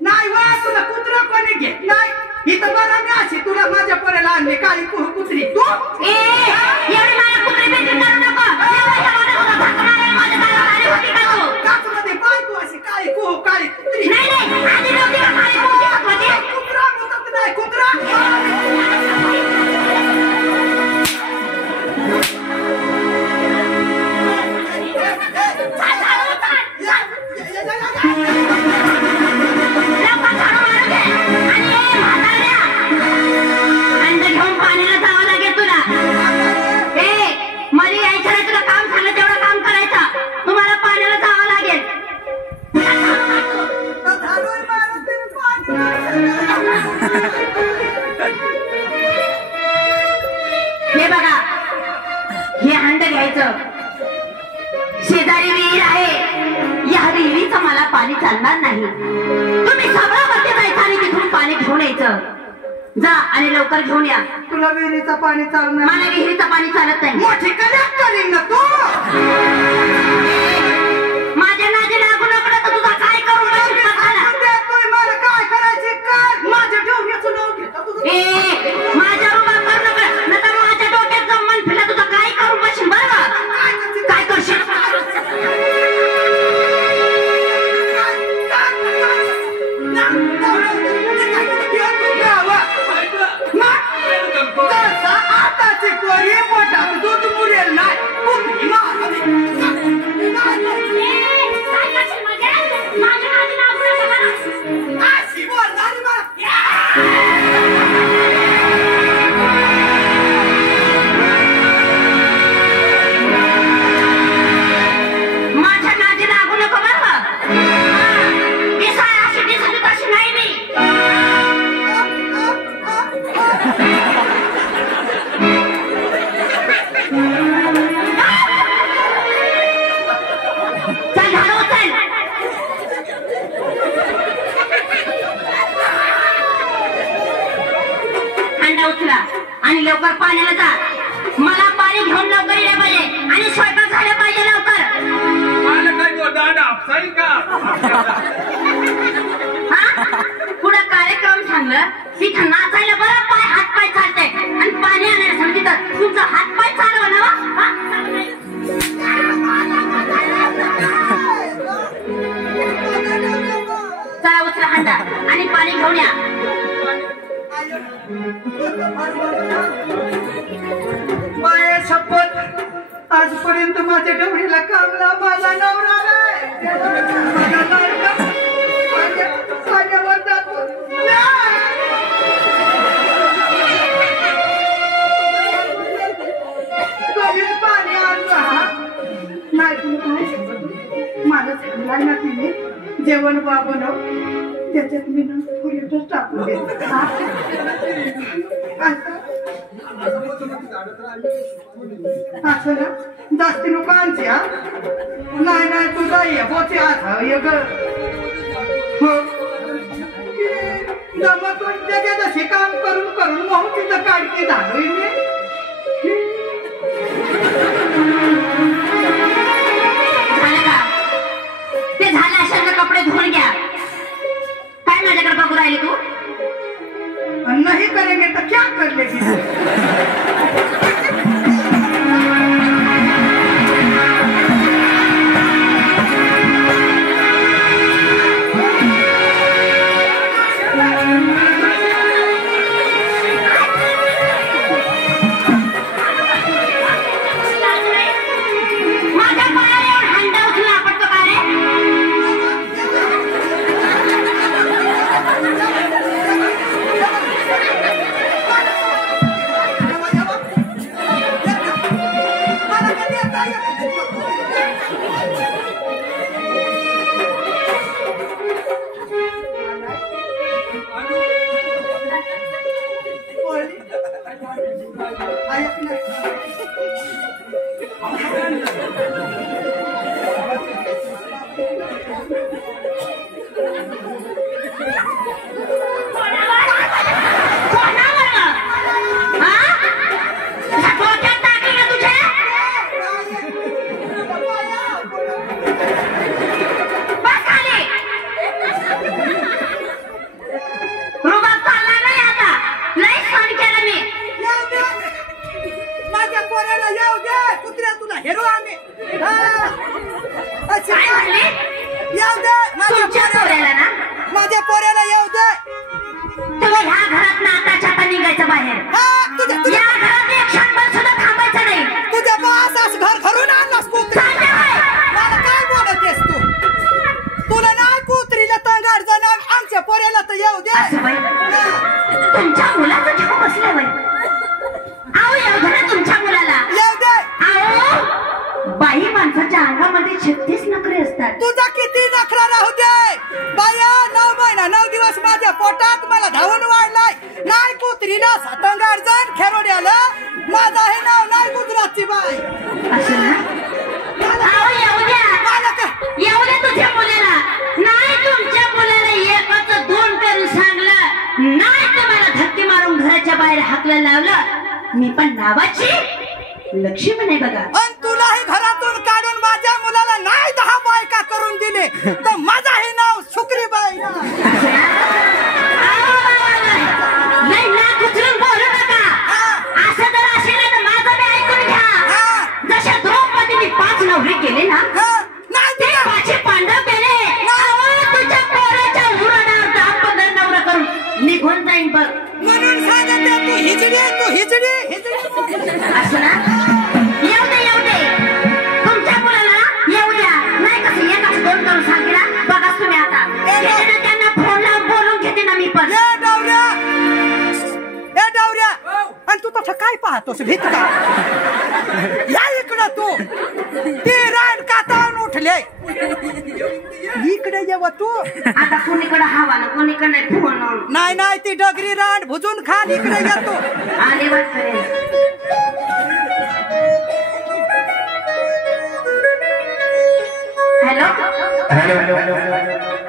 नाही वा तुला कुत्रा कोणी घेत नाही इथं मला मी अशी तुला माझ्या पोऱ्याला आणली काळी कुत्री तू एवढी मला कुत्री बेटी करू नको काचमध्ये पाय तू अशी काळी काळी कुत्री नाही आधी नव्हती का काळी कुत्री कुत्रा मुतत नाही कुत्रा हे बघा हे हंड घ्यायचं शेजारी विहीर आहे या विहिरीचं मला पाणी चालणार नाही तुम्ही सगळं वरती जायचं आणि तिथून पाणी घेऊन यायचं जा आणि लवकर घेऊन या तुला विहिरीचं पाणी चालणार मला विहिरीचं पाणी चालत नाही मोठी कनेक्ट करीन ना तू माझ्या नादी लागू नको तर तुझा काय करू मला काय करायचे कर माझ्या डोक्याचं नाव घेता तुझं माझ्या उभा कर नको नंतर माझ्या डोक्यात जमन फिरला तुझा काय करू बशील बरं काय करशील आताची पोरी पोटात दूध मुरेल नाही कुठली अशी बोलणारी माझ्या नादी लागू नको बरं अशी दिसत तशी नाही मी चल झाडू चल अंडा उचला आणि लवकर पाण्याला जा मला पाणी घेऊन लवकर यायला पाहिजे आणि स्वयंपाक झाला पाहिजे लवकर मला काय तो दांडा आपसाई का हा पुढे कार्यक्रम सांगलं तिथं नाचायला बरं पाय हात पाय चालते आणि पाणी आणायला सांगितलं तुमचा हात पाय चालवा ना चला उचला हांडा आणि पाणी घेऊन या माये शपथ आजपर्यंत माझ्या डवरीला कामला माझा नवरा नाही. माझा लाडका माझ्यावर जातो. कधीच पाणी आणला नाही. तुला काय सांगतो, मला सांगलाय ना तिने जेवण बनव, त्याच्यात मी ना थोडीच टाकून देते. असं ना जास्ती नको आणते. हा नाही नाही तुझा ये बोचे आता ये ग. हो जमत त्याच्या जसे काम करून करून मग तिथं काढते झालोय मी. झालं का ते? झालं अशा कपडे धुवून घ्या. काय माझ्याकडे बघू राहिली तू? नहीं करेंगे तो क्या कर लेगी? माझ्या पोऱ्याला येऊ दे. तुम्ही ह्या घरात ना आताच्या आता निघायचं बाहेर. या घरात एक क्षणभर सुद्धा थांबायचं नाही. तुझ्या बासास घर घरून आणलास कुत्री. मला काय बोलतेस तू? तुला नाही कुत्रीला तंगाड जाणार, आमच्या पोऱ्याला तर येऊ दे. तुमच्या मुलाचं जीव बसलं बाई. आहो येऊ दे ना तुमच्या मुलाला. येऊ दे. आहो बाई माणसाच्या अंगामध्ये 36 नखरे असतात. तुझा किती नखरा राहू दे बाया. 9 महिना 9 दिवस माझ्या पोटात मला धावून वाढलाय. नाही कुत्रीला सतंगाड जाण खेरोड्याला. माझा हे नाव नाही गुजरातची बाई. असं ना? आहो येऊ द्या. येऊ द्या तुझ्या मुलाला. नाही तुमच्या मुलाला एकच 2 करून सांगलं, नाही तुम्हाला धक्के मारून घराच्या बाहेर हाकला लावलं. मी पण नावाची लक्ष्मी नाही बघा. आणि तुलाही घरातून काढून माझ्या मुलाला नाही 10 बायका करून दिले तर माझा हे नाव शुक्रीबाई. नाही ना कुचरून बोलू नका. असं जर असेल तर माझं मी ऐकून घ्या. जशा द्रौपदीने 5 नवरे केले ना, ते 5 पांडव केले. तुझ्या पोराच्या उराडावर 10-15 नवरा करून निघून जाईन बघ. म्हणून सांगते तू हिजडी तू हिजडी हिजडी. असं ना? येऊ दे येऊ दे. तुमच्या मुलाला येऊ द्या. नाही कसं एकाच 2 करून सांगते ना. बघा तुम्ही आता त्यांना फोन लावून बोलून घेते ना मी पण. ए डावऱ्या आणि तू तसं काय पाहतोस भीत का? या इकडं तू. ते रान कातावून उठले. इकडे येव तू. आता कोणीकडे हवा ना कोणीकडे नाही फोन. नाही नाही ती डगरी रान भुजून खाल. इकडे येतो. आले वाटत. हॅलो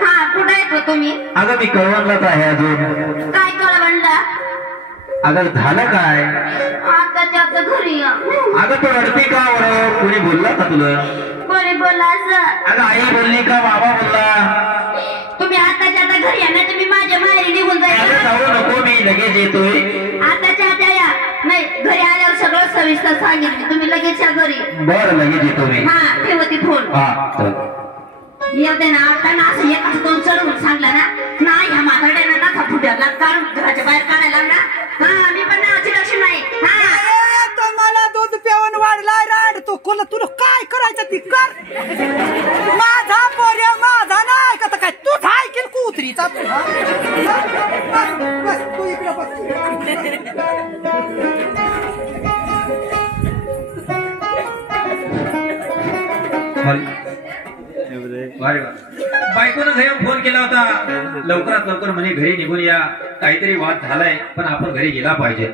हा कुठे येतो तुम्ही? अगं मी कळवणलाच आहे अजून. काय कळवणला? अगं झालं काय? आताच्या आता घरी या. अगं तू रडते का? कोणी बोलला का तुला? कोणी बोलला असं? अगं आई बोलली का बाबा बोलला? तुम्ही आताच्या आता घरी या नाही तुम्ही माझ्या माहेरी निघून जायचं. जाऊ नको मी लगेच येतोय. आताच्या आता या. नाही घरी आल्यावर सगळं सविस्तर सांगितलं. तुम्ही लगेच या घरी. बरं लगेच येतो मी. हा ठेवती फोन. हा येऊ दे ना. आता ना असं एकाच 2 चढवून सांगलं ना, नाही ह्या म्हातारड्यानं ना फुट्याला काढून घराच्या बाहेर काढायला ना. हा मी पण नावाची लक्ष्मी नाही. हा मला दूध पिऊन वाढलाय राड. तू कुल आपलं तुला काय करायचं ती कर. माझा पोऱ्या माझा नाही का काय तूच ऐकील कुत्रीचा तुझा. बस तू इकडे बस. बायकोनं घरी फोन केला होता, लवकरात लवकर म्हणे घरी निघून या, काहीतरी वाद झालाय पण आपण घरी गेला पाहिजे.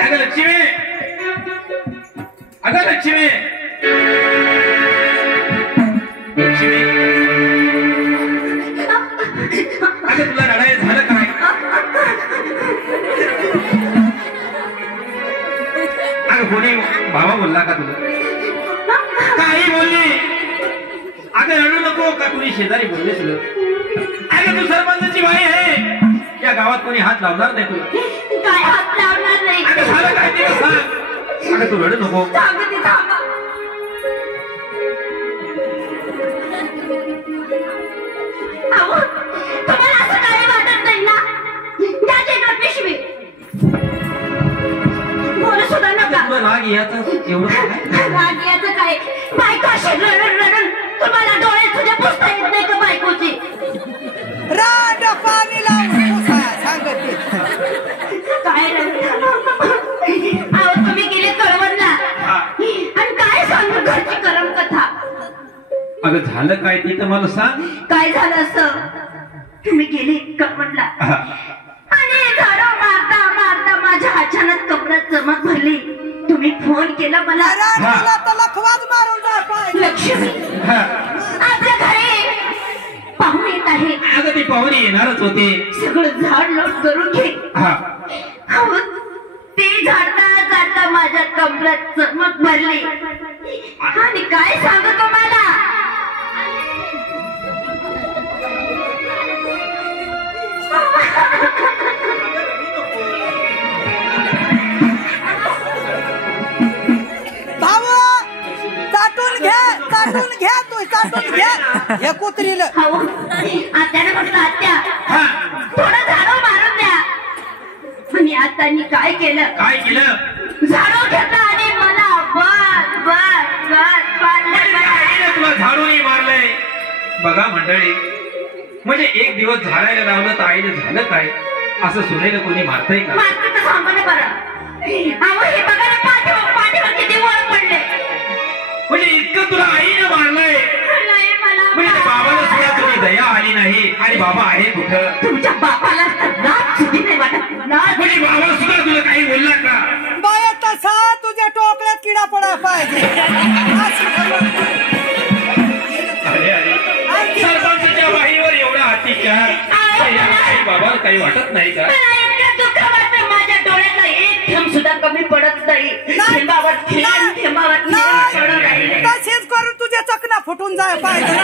अगं लक्ष्मी, अगं लक्ष्मी, लक्ष्मी, अगं तुला रडाय झालं काय? कोणी बाबा बोलला का तुला? काही बोलली? अगं रडू नको का कुणी शेजारी बोलले तुला? अगं तू सरपंचाची बाई आहे, या गावात कोणी हात लावणार नाही तुला. काय हात लावणार नाही? अगं झालं काय ते सांग. अगं तू रडू नको. तुम्हाला असं काही वाटत नाही ना? त्याचे पिशवी बोलू सुद्धा नका. राग याचं एवढं राग याचं काय? बायको अशी रडून रडून तुम्हाला डोळे सुद्धा पुसता येत नाही का बायकोची? रांड पाणी लावून सांगते काय अहो तुम्ही गेले कळवणला आणि काय सांगू घरची करम कथा. अगं झालं काय ते तर मला सांग. काय झालं असं? तुम्ही गेले कळवणला आणि झाडं मारता मारता माझ्या अचानक कपड्यात चमक भरली. तुम्ही फोन केला मला. रांडला तर लखवाज मारून जा पाहिजे. लक्ष्मी आपल्या घरी पाहून येत आहे. अगं ती पाहुणे येणारच होते. सगळं झाड लोट करून घे. अहो, ते झाडता झाडता माझ्या कपड्यात चमक भरली आणि काय सांगू तुम्हाला? भाऊ चाटून घ्या तू चाटून घ्या हे कुत्रीला. अहो आत्याने म्हटलं आत्या थोडं झाडू मारून द्या. आणि आत्यानी काय केलं? काय केलं? झाडू घेतला आणि मला बस बस बस आईने तुला झाडूनही मारलंय. बघा मंडळी, म्हणजे एक दिवस झाडायला लावलं तर आईने झालं काय? असं सुनेला कोणी मारतंय का? मारतं तर सांगा ना बरं. अहो हे बघा ना पाठीवर किती वर पडले. म्हणजे इतकं तुला आईने मारलंय नाही मला म्हणजे बाबाला सुद्धा तुझी दया आली नाही. आणि बाबा आहे कुठं? तुमच्या बापाला लाज सुद्धा नाही वाटत. म्हणजे बाबा सुद्धा तुला काही बोलला का? बाया तसा तुझ्या टोकल्यात किडा पडा पाहिजे. अरे अरे सरपंचाच्या बाईवर एवढा अत्याचार आई बाबाला काही वाटत नाही का? माझ्या डोळ्यातला एक थेंब सुद्धा कमी पडत नाही. थेंबावर तसेच करून तुझ्या चकना फुटून जाय पाहिजे.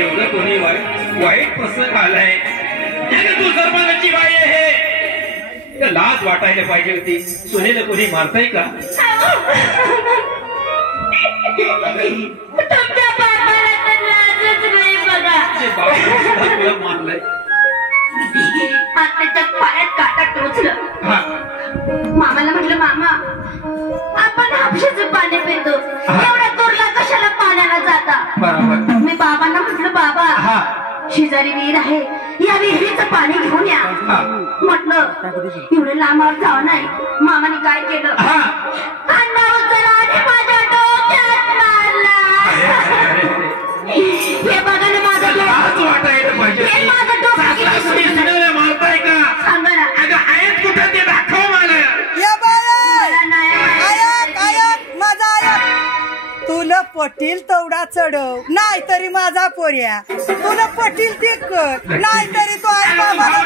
एवढं कोणी वाईट प्रसंग आलाय. तू सरपंचाची बाई आहे, लाज वाटायला पाहिजे होती. सुनेला कोणी मारताय का? तुमच्या बाबाला तर लाजच नाही बघा. तुला मारलंय. आत्याच्या पायात काटा टोचलं. मामाला म्हटलं मामा आपण हापशाचं पाणी पितो, एवढ्या दूरला कशाला पाण्याला जाता? बरोबर. मी बाबांना म्हटलं बाबा शेजारी विहीर आहे, या विहिरीचं पाणी घेऊन या. म्हटलं एवढे लांबावर जावं नाही. मामाने काय केलं? अंडा उचलला आणि माझ्या डोक्यात मारला. हे बघा ना माझं लाज वाटायला पाहिजे. हे माझं डोकं किती सुनेला मारताय का? सांगा ना. अगं आहेत कुठं ते दाखव मला. या बाया मला नाही आयक माझा आयक तुला पटील तेवढा चढव, नाही तरी माझा पोऱ्या तुला पटील ते कर, नाही तरी तो आई बाबाला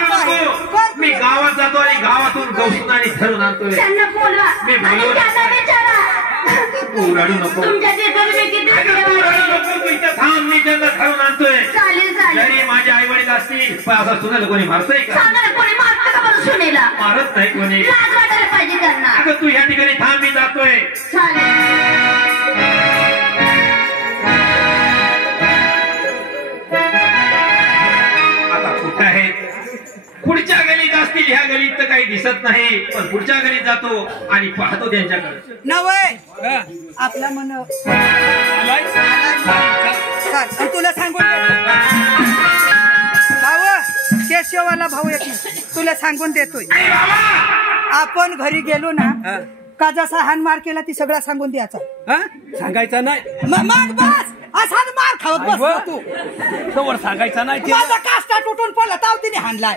मी गावात जातो आणि गावातून गौसून आणि धरून आणतोय. त्यांना बोलवा मी आणि बोलवलं. त्यांना विचारा तू रडू नको. तुमच्या तिथं मी किती अगं तू रडू नको. तू इथं थांब, मी त्यांना धरून आणतोय. चालेल चालेल. जरी माझे आई वडील असतील पण असं सुनेला कोणी मारतंय का? सांगा ना कोणी मारतं का बरं सुनेला? मारत नाही कोणी. लाज वाटायला पाहिजे त्यांना. अगं तू ह्या ठिकाणी थांब, मी जातोय. चालेल. दिसत नाही पण पुढच्या घरी जातो आणि पाहतो त्यांच्याकडे. नवय आपला मन चाल तुला सांगून भाऊ केशवाला भाऊ येते तुला सांगून देतोय. आपण घरी गेलो ना का जसा हानमार केला ती सगळा सांगून द्यायचा. सांगायचं नाही मग बस असा मार खावत बस तू तोवर सांगायचं नाही माझा काष्टा तुटून पडला ताव तिने हाणलाय.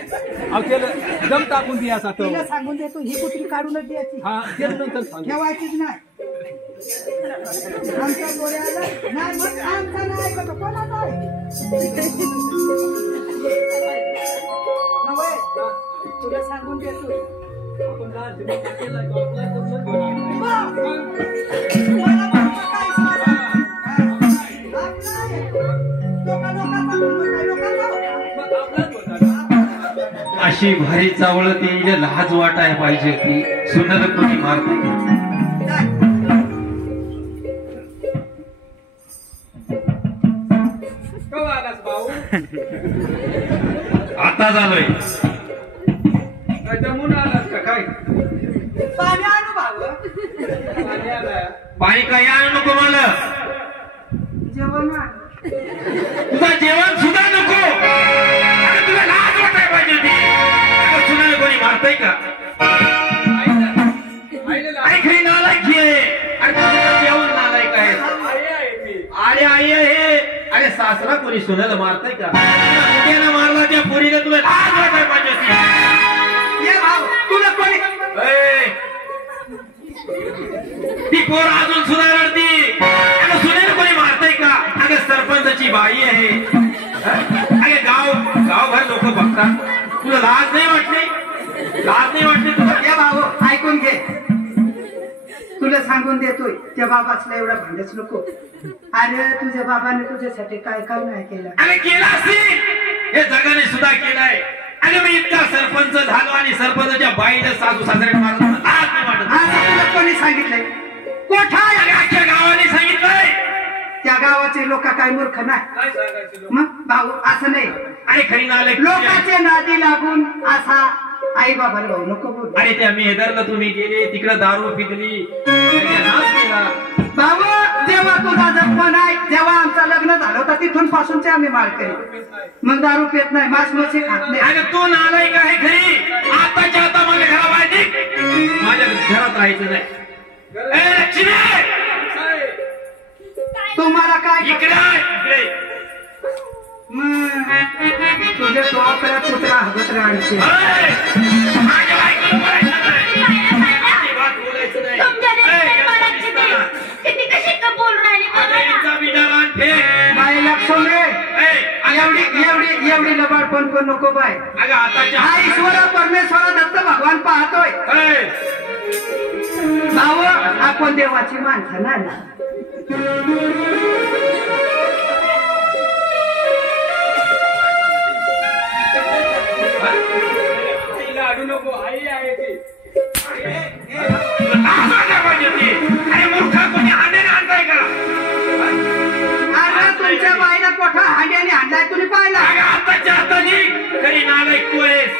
दम टाकून द्यायचा तो. तिला सांगून देतो ही कुत्री काढूनच द्यायची. हा नंतर सांग ठेवायचीच नाही. आमच्या गोळ्याला नाही मग आमचा नाही ऐकतो कोणाचा नवय तुला सांगून देतो. अशी भारी चावळ ती लाज वाटाय पाहिजे ती सुनर कोणी मारते. भाऊ आता झालोय जमून आलास का काय पाणी आणू भाऊ पाणी काही आणू नको मला. जेवण तुझा जेवण सुद्धा नको. अरे तुला लाज वाटाय पाहिजे ती. अगं सुनाला कोणी मारतय का? अरे खरी नालायक आहे. अरे तुझं जेवण नालायक आहे. अरे आई आहे. अरे सासरा कोणी सुनाला मारतय का? मुद्यानं मारला त्या पोरीला तुला लाज वाटाय पाहिजे ती. ये भाऊ तुला कोणी ती पोर अजून सुद्धा रडती. अगं सुनेला कोणी मारतय का? अगं सरपंचाची बाई आहे. अगे गावभर लोक बघतात. तुला लाज नाही वाटली? लाज नाही वाटली तुला? ये भाऊ ऐकून घे तुला सांगून देतोय त्या बाबासला एवढा भांडच नको. अरे तुझ्या बाबाने तुझ्यासाठी काय काय नाही केलं. अरे केला असेल हे जगाने सुद्धा केलाय. अरे मी इतका सरपंच झालो आणि सरपंचाच्या बाईला सासू सासरे मारलं लाज नाही वाटत? असं तुला कोणी सांगितलंय? कोठा अख्ख्या गावाने सांगितलंय. त्या गावाचे लोक काय मूर्ख नाही. मग भाऊ असं नाही. अरे खरी नालायक लोकांचे नादी लागून असा आई बाबाला भाऊ नको बोल. अरे त्या मेहदरला तुम्ही गेले तिकडे दारू पिकली नाश केला. भाऊ जेव्हा तुझा जन्म नाही जेव्हा आमचं लग्न झालं होतं तिथून पासूनचे आम्ही माळकरी. मग दारू पित नाही मांस मच्छी खात नाही. अरे तू नालायक आहे खरी. आताच्या आता माझ्या घराबाहेर माझ्या घरात राहायचं नाही. ए लक्ष्मी तुम्हाला काय इकडे तुझे डोक्याला कुत्रा हगत राहायचे. माझ्या बायकोला बोलायचं नाही. अजिबात बोलायचं नाही. किती कशी का बोल राहिली आता यांचा विचार आण फेक. बाई लक्ष्मी एवढी लबाड पण नको बाय. अगं आताच्या हा ईश्वर परमेश्वर दत्त भगवान पाहतोय. भाऊ आपण देवाची माणसं ना. लाडू नको आई आहे ती. अरे मूर्खा कोणी हांड्याने आणताय का? अरे तुमच्या बाईला कोठा हांड्याने आणलाय तुम्ही पाहिला. आताच्या आता खरी नालायक तू आहेस.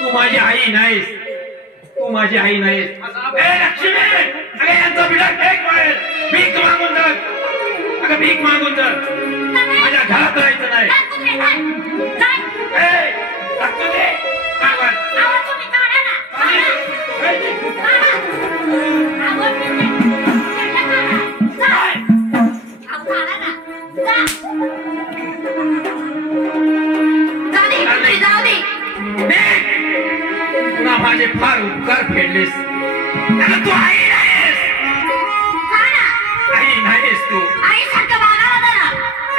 तू माझी आई नाहीस. तू माझी आई नाहीस. ए लक्ष्मी अरे यांचा बिडा फेक बाहेर. भीक मागून जा. अगं भीक मागून जा. माझ्या घरात राहायचं नाही. ए टाकतो दे कागद. पुन्हा माझे फार उपकार फेडलेस. तू आई नाहीस. आई नाहीस तू.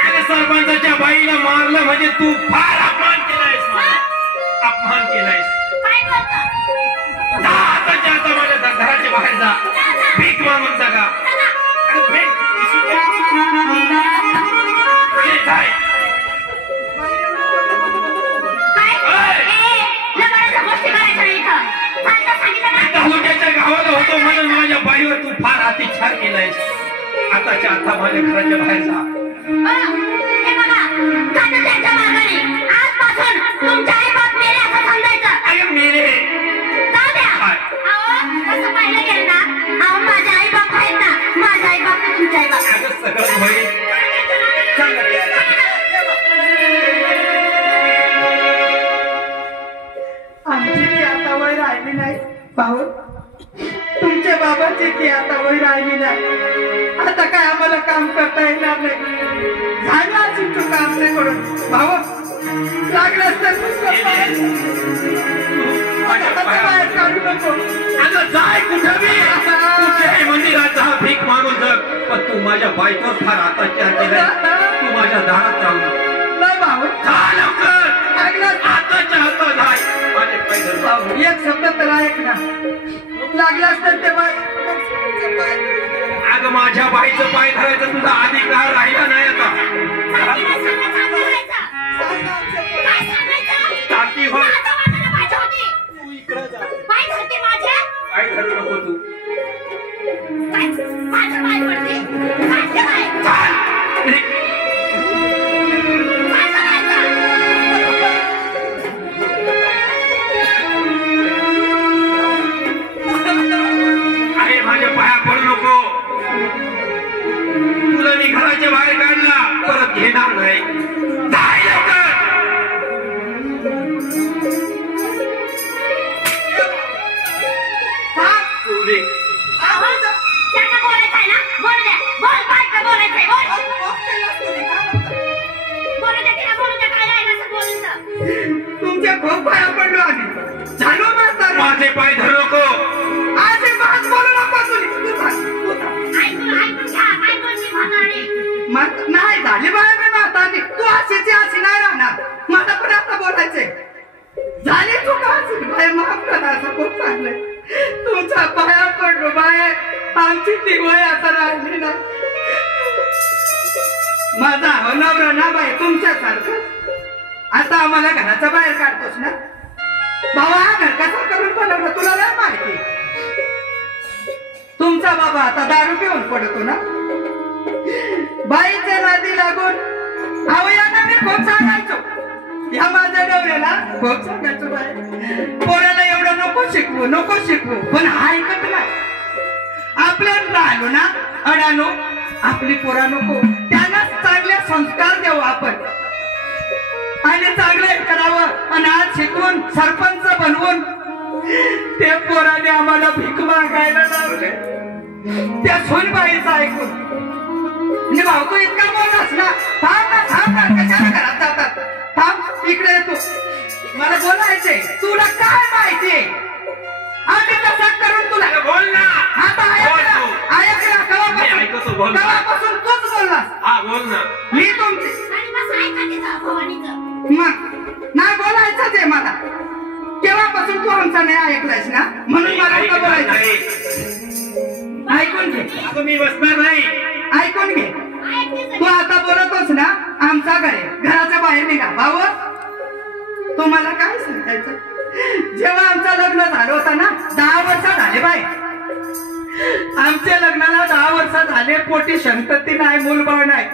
अरे सरपंचाच्या बाईला मारलं म्हणजे तू फार अपमान केलायस. अपमान केलायस. आताच्या आता माझ्या घराच्या बाहेर जा. भीक मागून जागा. तालुक्याच्या गावाला होतो म्हणून माझ्या बाईवर तू फार अत्याचार केलायस. आताच्या आता माझ्या घराच्या बाहेर जा. आजपासून तुमच्या आई बाप मेले असं समजायचं. अरे मेले भाऊ तुमच्या बाबाची ती आता वय राहिली नाही. आता काय आम्हाला काम करता येणार नाही. झालं असेल चुका आमच्याकडून. भाऊ लागलं तर बाहेर काढू नको. अगं जाय कुठं बी कुठल्याही मंदिरात जा, भीक मागून जग, पण तू माझ्या बायकोवर फार अत्याचार केलाय. तू माझ्या दारात राहू नको. नाही भाऊ जा लवकर. लागलं आताच्या हातात जाय. माझे पाय धर. भाऊ एक शब्द तर ऐक ना. लागलास तर ते बाय अगं माझ्या बाईचं पाय धरायचं तुझा अधिकार राहिला नाही आता. चालती होय. पाय धरू नको तू. अरे माझ्या पाया पडू नको. तुला मी घराच्या बाहेर काढला परत घेणार नाही. जाय लवकर. तुमच्या खूप पाया पडलो आम्ही. झालो म्हातारा. माझे पाय धरू नको. आज बात बोलू नको तुम्ही. नाही झाली बाय मी म्हातारी. तू अशीची अशी नाही राहणार. मला पण आता बोलायचंय. झाली चुका असेल बाय माफ करा. असं खूप चांगलंय. तुमच्या पाया पडलो बाय. आमची ती वय आता राहिली ना. माझा नवरा ना बाय तुमच्यासारखं आता आम्हाला घराच्या बाहेर काढतोस ना. बाबा हा घर कसा करून बनवलं तुला नाही माहिती. तुमचा बाबा आता दारू पिऊन पडतो ना. बाईच्या नादी लागून आवयाना मी खूप सांगायचो. या माझ्या नवऱ्याला खूप सांगायचो बाय पोराला एवढं नको शिकवू नको शिकवू. पण हा ऐकत नाही. आपल्याला राहिलो ना अडानो आपली पोरा नको. त्यांना चांगले संस्कार देऊ आपण आणि चांगले करावं. आणि आज शिकवून सरपंच बनवून ते पोराने आम्हाला भीक मागायला लावले. त्या सोनबाईचं ऐकून म्हणजे भाऊ तू इतका बोललास ना. थांब ना कशाला घरात जातात. थांब इकडे येतो. मला बोलायचंय. तुला काय माहितीये आम्ही कसं करून तुला बोल ना. आता ऐकला कवापासून तूच बोललास. हा बोल ना. मी तुमची मग नाही बोलायचंच आहे मला. केव्हापासून तू आमचा नाही ऐकलायस ना म्हणून मला आता बोलायचं. ऐकून घे. अगं मी बसणार नाही. ऐकून घे. तू आता बोलतोस ना आमचा घर आहे. घराच्या बाहेर निघा. भाऊ तुम्हाला काय सांगायचं. जेव्हा आमचं लग्न झालं होतं ना 10 वर्ष झाले बाय. आमच्या लग्नाला 10 वर्ष झाले. पोटी संतती नाही मूलबाळ नाही.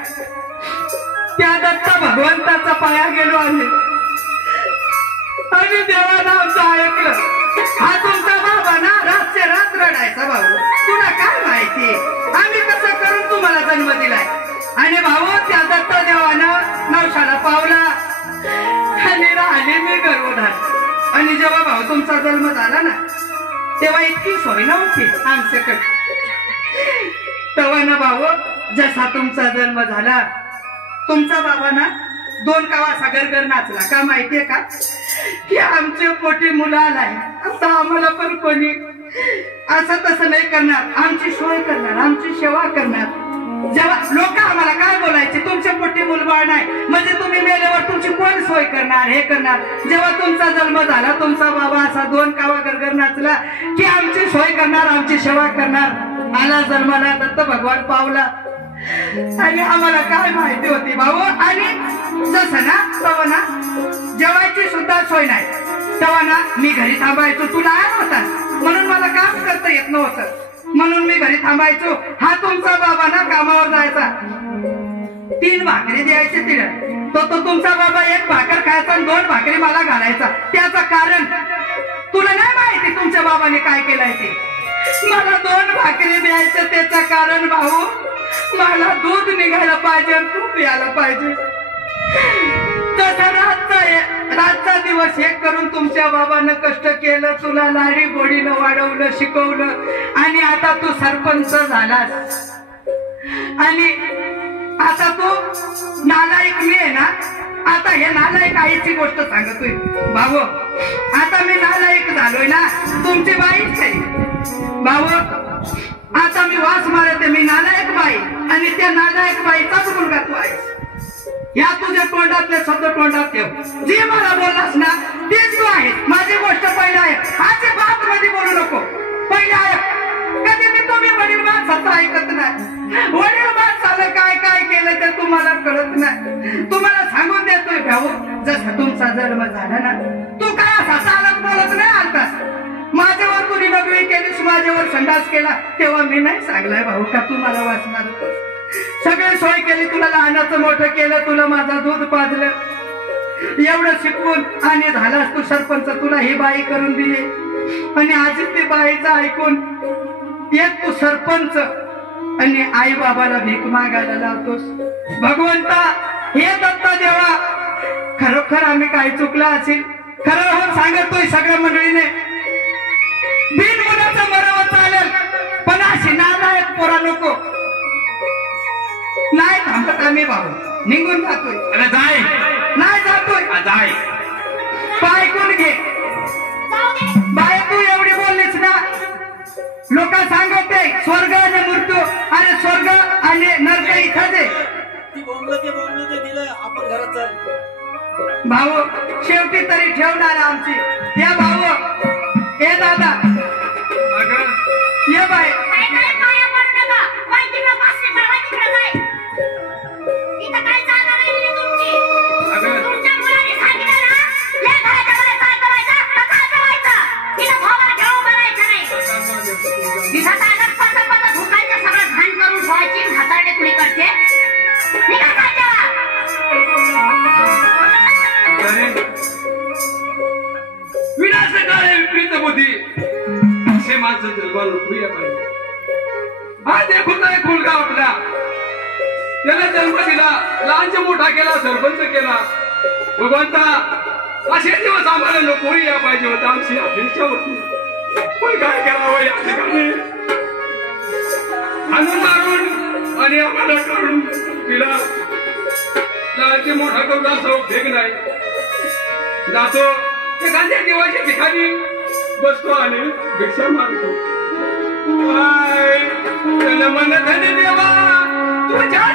त्या दत्त भगवंताचा पाया गेलो आम्ही आणि देवाला आमचं ऐकलं. हा तुमचा बाबा ना रातचे रात रडायचा. भाऊ तुला काय माहिती आम्ही कसं करून तुम्हाला जन्म दिलाय. आणि भाऊ त्या दत्त देवानं नवशाला पावला आणि राहिले मी गर्भधार. आणि जेव्हा भाऊ तुमचा जन्म झाला ना तेव्हा इतकी सोय नव्हती आमच्याकडे. तेव्हा ना भाऊ जसा तुमचा जन्म झाला तुमचा बाबा ना 2 कावा गरगर नाचला. का माहितीये का की आमच्या पोटी मुलं आलाय. आता आम्हाला पण कोणी असं तसं नाही करणार. आमची सोय करणार आमची सेवा करणार. जेव्हा लोक आम्हाला काय बोलायचे तुमच्या पोटी मुलबाळ नाही म्हणजे तुम्ही मेल्यावर तुमची कोण सोय करणार हे करणार. जेव्हा तुमचा जन्म झाला तुमचा बाबा असा 2 कावा गरगर नाचला की आमची सोय करणार आमची सेवा करणार. आला जन्माला दत्त भगवान पावला आणि आम्हाला काय माहिती होती भाऊ. आणि जसं ना तेव्हा ना जेवायची सुद्धा सोय नाही. तेव्हा ना मी घरी थांबायचो. तुला आठ होता म्हणून मला काम करता येत नव्हतं म्हणून मी घरी थांबायचो. हा तुमचा बाबा ना कामावर जायचा. 3 भाकरी द्यायची तिला. तो तुमचा बाबा 1 भाकर खायचा आणि 2 भाकरी मला घालायचा. त्याचं कारण तुला नाही माहिती तुमच्या बाबाने काय केलंय ते. मला 2 भाकरी द्यायचं त्याचं कारण भाऊ मला दूध निघायला पाहिजे तूप यायला पाहिजे. तसा रातचा दिवस एक करून तुमच्या बाबानं कष्ट केलं, तुला लाडी गोडीनं वाढवलं, शिकवलं आणि आता तू सरपंच झालास आणि आता तू नालायक मी आहे ना. आता हे नालायक आईची गोष्ट सांगतोय भाऊ. आता मी नालायक झालोय ना, तुमची बाईच आहे भाऊ. आता मी वास मारते, मी नालायक बाई आणि त्या नालायक बाईचाच मुलगा तू आहेस. या तुझ्या तोंडातले शब्द तोंडात ठेव. जे मला बोललास ना तेच तू आहेस. माझी गोष्ट पहिला आहे, आजच्या बात मध्ये बोलू नको. पहिला आहे कधी मी तुम्ही वडील माणसाचं ऐकत नाही. वडील माणसाला काय काय केलं ते तुम्हाला कळत नाही. तुम्हाला सांगून देतोय भाऊ, जसा तुमचा जन्म झाला ना, तू काय असा चालत बोलत नाही आलतास. माझ्यावर तुझी नगरी केलीस, माझ्यावर संडास केला, तेव्हा मी नाही सांगलाय भाऊ का तू मला वाचणार होतो. सगळी सोय केली, तुला लहानाचं मोठं केलं, तुला माझा दूध पाजलं, एवढं शिकवून आणि झालास तू सरपंच. तुला ही बाई करून दिली आणि आज ती बाईचं ऐकून एक तू सरपंच आणि आई बाबाला भीक मागायला लावतोस. भगवंता हे दत्ता देवा, खरोखर आम्ही काही चुकला असेल. खरं हो सांगतोय सगळ्या मंडळीने, बिन मुलाचं मरावं चालेल पण अशी नालायक पोरा नको. नाही थांबत आम्ही भाऊ, निघून जातोय. अरे जाय, नाही जातोय. जाय, ऐकून घे बाय, तू एवढी बोललीस ना, लोक सांगते स्वर्ग आणि मृत्यू. अरे स्वर्ग आणि नरक इथंच आहे भाऊ. शेवटी तरी ठेवणार आमची. या भाऊ, हे दादा, ये बाय. विनाशकाले विपरीत बुद्धी असे माणसं जन्माला नको पाहिजे. आज एकुलता एक मुलगा आपला, त्याला जन्म दिला, लहानचा मोठा केला, सरपंच केला. भगवंता असे दिवस आम्हाला नको या पाहिजे होता, आमची अपेक्षा होती. पण काय करावं या ठिकाणी, आणून मारून आणि आम्हाला काढून तिला लहानचे मोठा करून असा उपयोग नाही. जातो एखाद्या देवाच्या ठिकाणी बसतो आणि भिक्षा मारतो. मन धन देवा तुझ्या